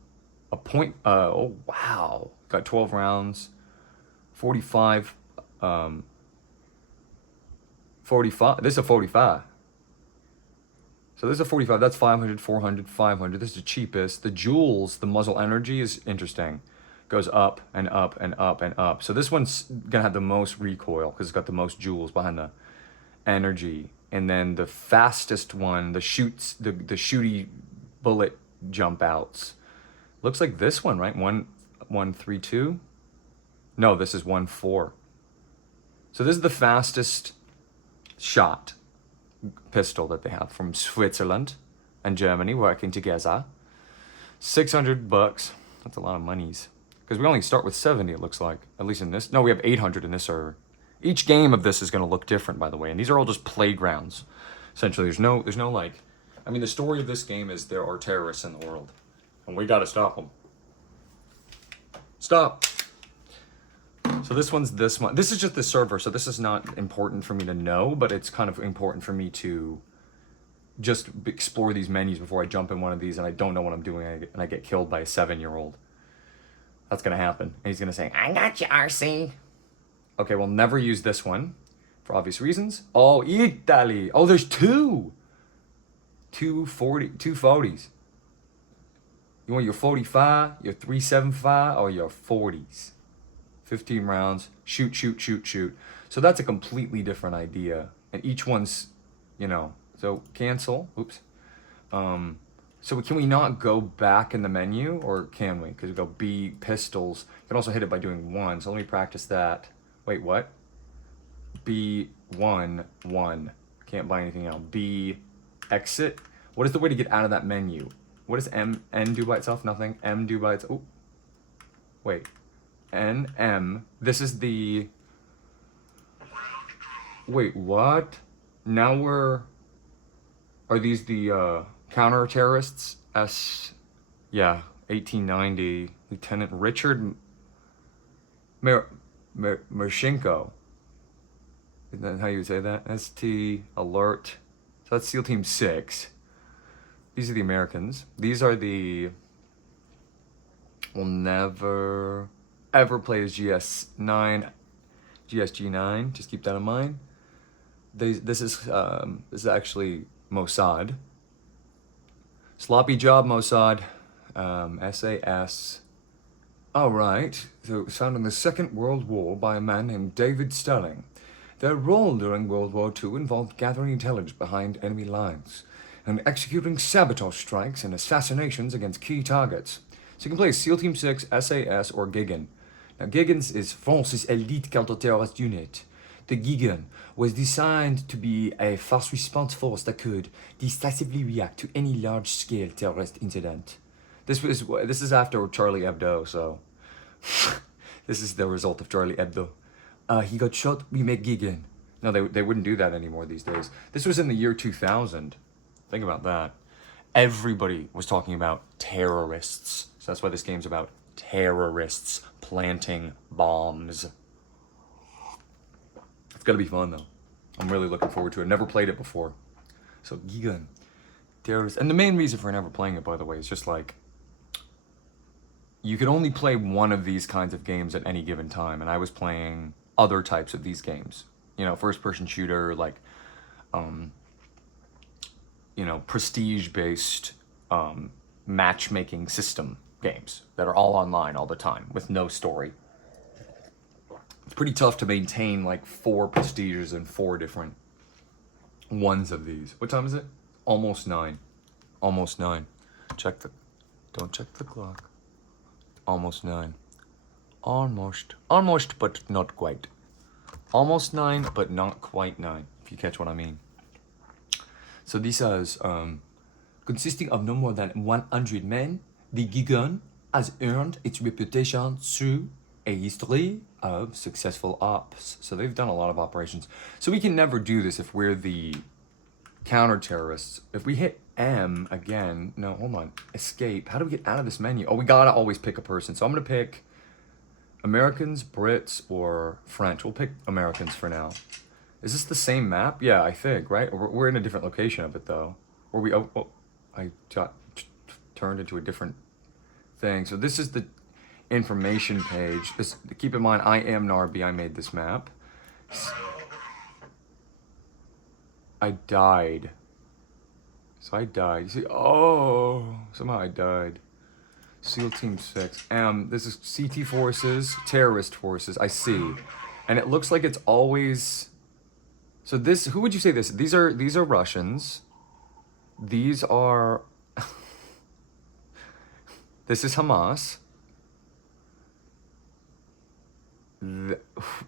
a point. Oh wow, got 12 rounds, 45. 45. This is a 45. So this is a 45. That's 500, 400, 500. This is the cheapest. The jewels, the muzzle energy is interesting. Goes up and up and up and up. So this one's gonna have the most recoil because it's got the most jewels behind the energy. And then the fastest one, the shooty bullet jump outs. Looks like this one, right? 132. No, this is 1.4. So this is the fastest shot pistol that they have from Switzerland and Germany working together. $600. That's a lot of monies. Because we only start with 70, it looks like. At least in this. No, we have 800 in this server. Each game of this is going to look different, by the way. And these are all just playgrounds. Essentially, there's no like... I mean, the story of this game is there are terrorists in the world. And we got to stop them. Stop! So this one's this one. This is just the server, so this is not important for me to know, but it's kind of important for me to just explore these menus before I jump in one of these and I don't know what I'm doing and I get killed by a 7-year-old. That's gonna happen. And he's gonna say, I got you, RC. Okay, we'll never use this one for obvious reasons. Oh, Italy. Oh, there's two. 240s. You want your 45, your 375, or your 40s? 15 rounds, shoot, shoot, shoot, shoot. So that's a completely different idea. And each one's, you know, so cancel, oops. So can we not go back in the menu, or can we? Because we go B, pistols. You can also hit it by doing 1, so let me practice that. Wait, what? B, 1, 1. Can't buy anything else. B, exit. What is the way to get out of that menu? What does N do by itself? Nothing. M do by itself. Oh, wait. N, M. This is the... Wait, what? Now we're... Are these the counter-terrorists? Yeah, 1890. Lieutenant Richard Mershenko. Is that how you would say that? ST, alert. So that's SEAL Team 6. These are the Americans. These are the... We'll never, ever play as GSG9. Just keep that in mind. This is actually Mossad. Sloppy job, Mossad. SAS. All right. So it was founded in the Second World War by a man named David Sterling. Their role during World War II involved gathering intelligence behind enemy lines and executing sabotage strikes and assassinations against key targets. So you can play SEAL Team 6, SAS, or Gigan. Now Gigans is France's elite counter-terrorist unit. The Gigan was designed to be a fast response force that could decisively react to any large-scale terrorist incident. This is after Charlie Hebdo, so this is the result of Charlie Hebdo. He got shot, we make Gigan. No, they wouldn't do that anymore these days. This was in the year 2000. Think about that. Everybody was talking about terrorists. So that's why this game's about terrorists planting bombs. It's gonna be fun though. I'm really looking forward to it. Never played it before. So Gigan, terrorists. And the main reason for never playing it, by the way, is just like, you could only play one of these kinds of games at any given time. And I was playing other types of these games. You know, first-person shooter, like, you know, prestige-based matchmaking system games that are all online all the time with no story. It's pretty tough to maintain like 4 prestiges and 4 different ones of these. What time is it? Almost 9. Almost 9. Don't check the clock. Almost 9. Almost, but not quite. Almost 9, but not quite 9, if you catch what I mean. So this is, consisting of no more than 100 men, the Gigan has earned its reputation through a history of successful ops. So they've done a lot of operations. So we can never do this if we're the counter-terrorists. If we hit M again, no, hold on, escape. How do we get out of this menu? Oh, we gotta always pick a person. So I'm gonna pick Americans, Brits, or French. We'll pick Americans for now. Is this the same map? Yeah, I think, right? We're in a different location of it, though. Or we... Oh, I got turned into a different thing. So this is the information page. Keep in mind, I am Narby. I made this map. I died. So I died. You see... Oh! Somehow I died. SEAL Team 6. This is CT forces, terrorist forces. I see. And it looks like it's always... So this, who would you say this? These are Russians. These are... This is Hamas.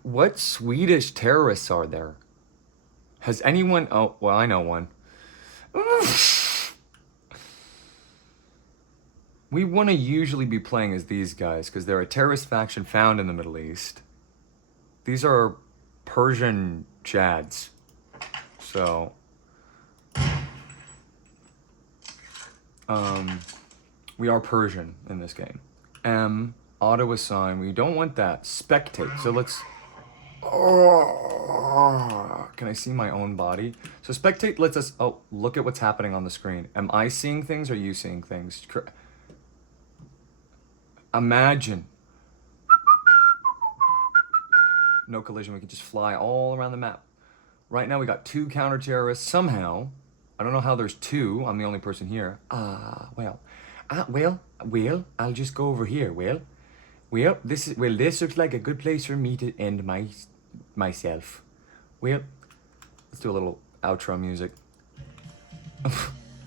What Swedish terrorists are there? Has anyone... Oh, well, I know one. We want to usually be playing as these guys because they're a terrorist faction found in the Middle East. These are Persian Chads. So, we are Persian in this game. M, auto assign. We don't want that. Spectate. So let's... Can I see my own body? So spectate lets us, oh, look at what's happening on the screen. Am I seeing things or are you seeing things? Imagine. No collision, we can just fly all around the map. Right now we got 2 counter-terrorists somehow. I don't know how there's 2, I'm the only person here. Well, I'll just go over here, this looks like a good place for me to end myself. Well, let's do a little outro music.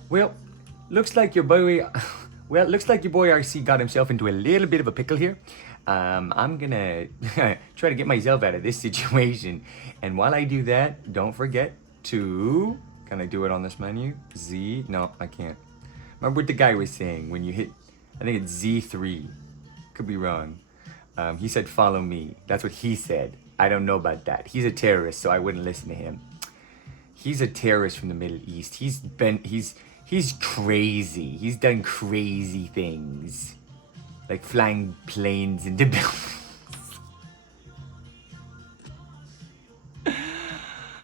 Well, looks like your boy RC got himself into a little bit of a pickle here. I'm gonna try to get myself out of this situation. And while I do that, don't forget to, can I do it on this menu? Z, no, I can't. Remember what the guy was saying when you hit, I think it's Z3. Could be wrong. He said, follow me. That's what he said. I don't know about that. He's a terrorist, so I wouldn't listen to him. He's a terrorist from the Middle East. He's crazy. He's done crazy things. Like flying planes into buildings.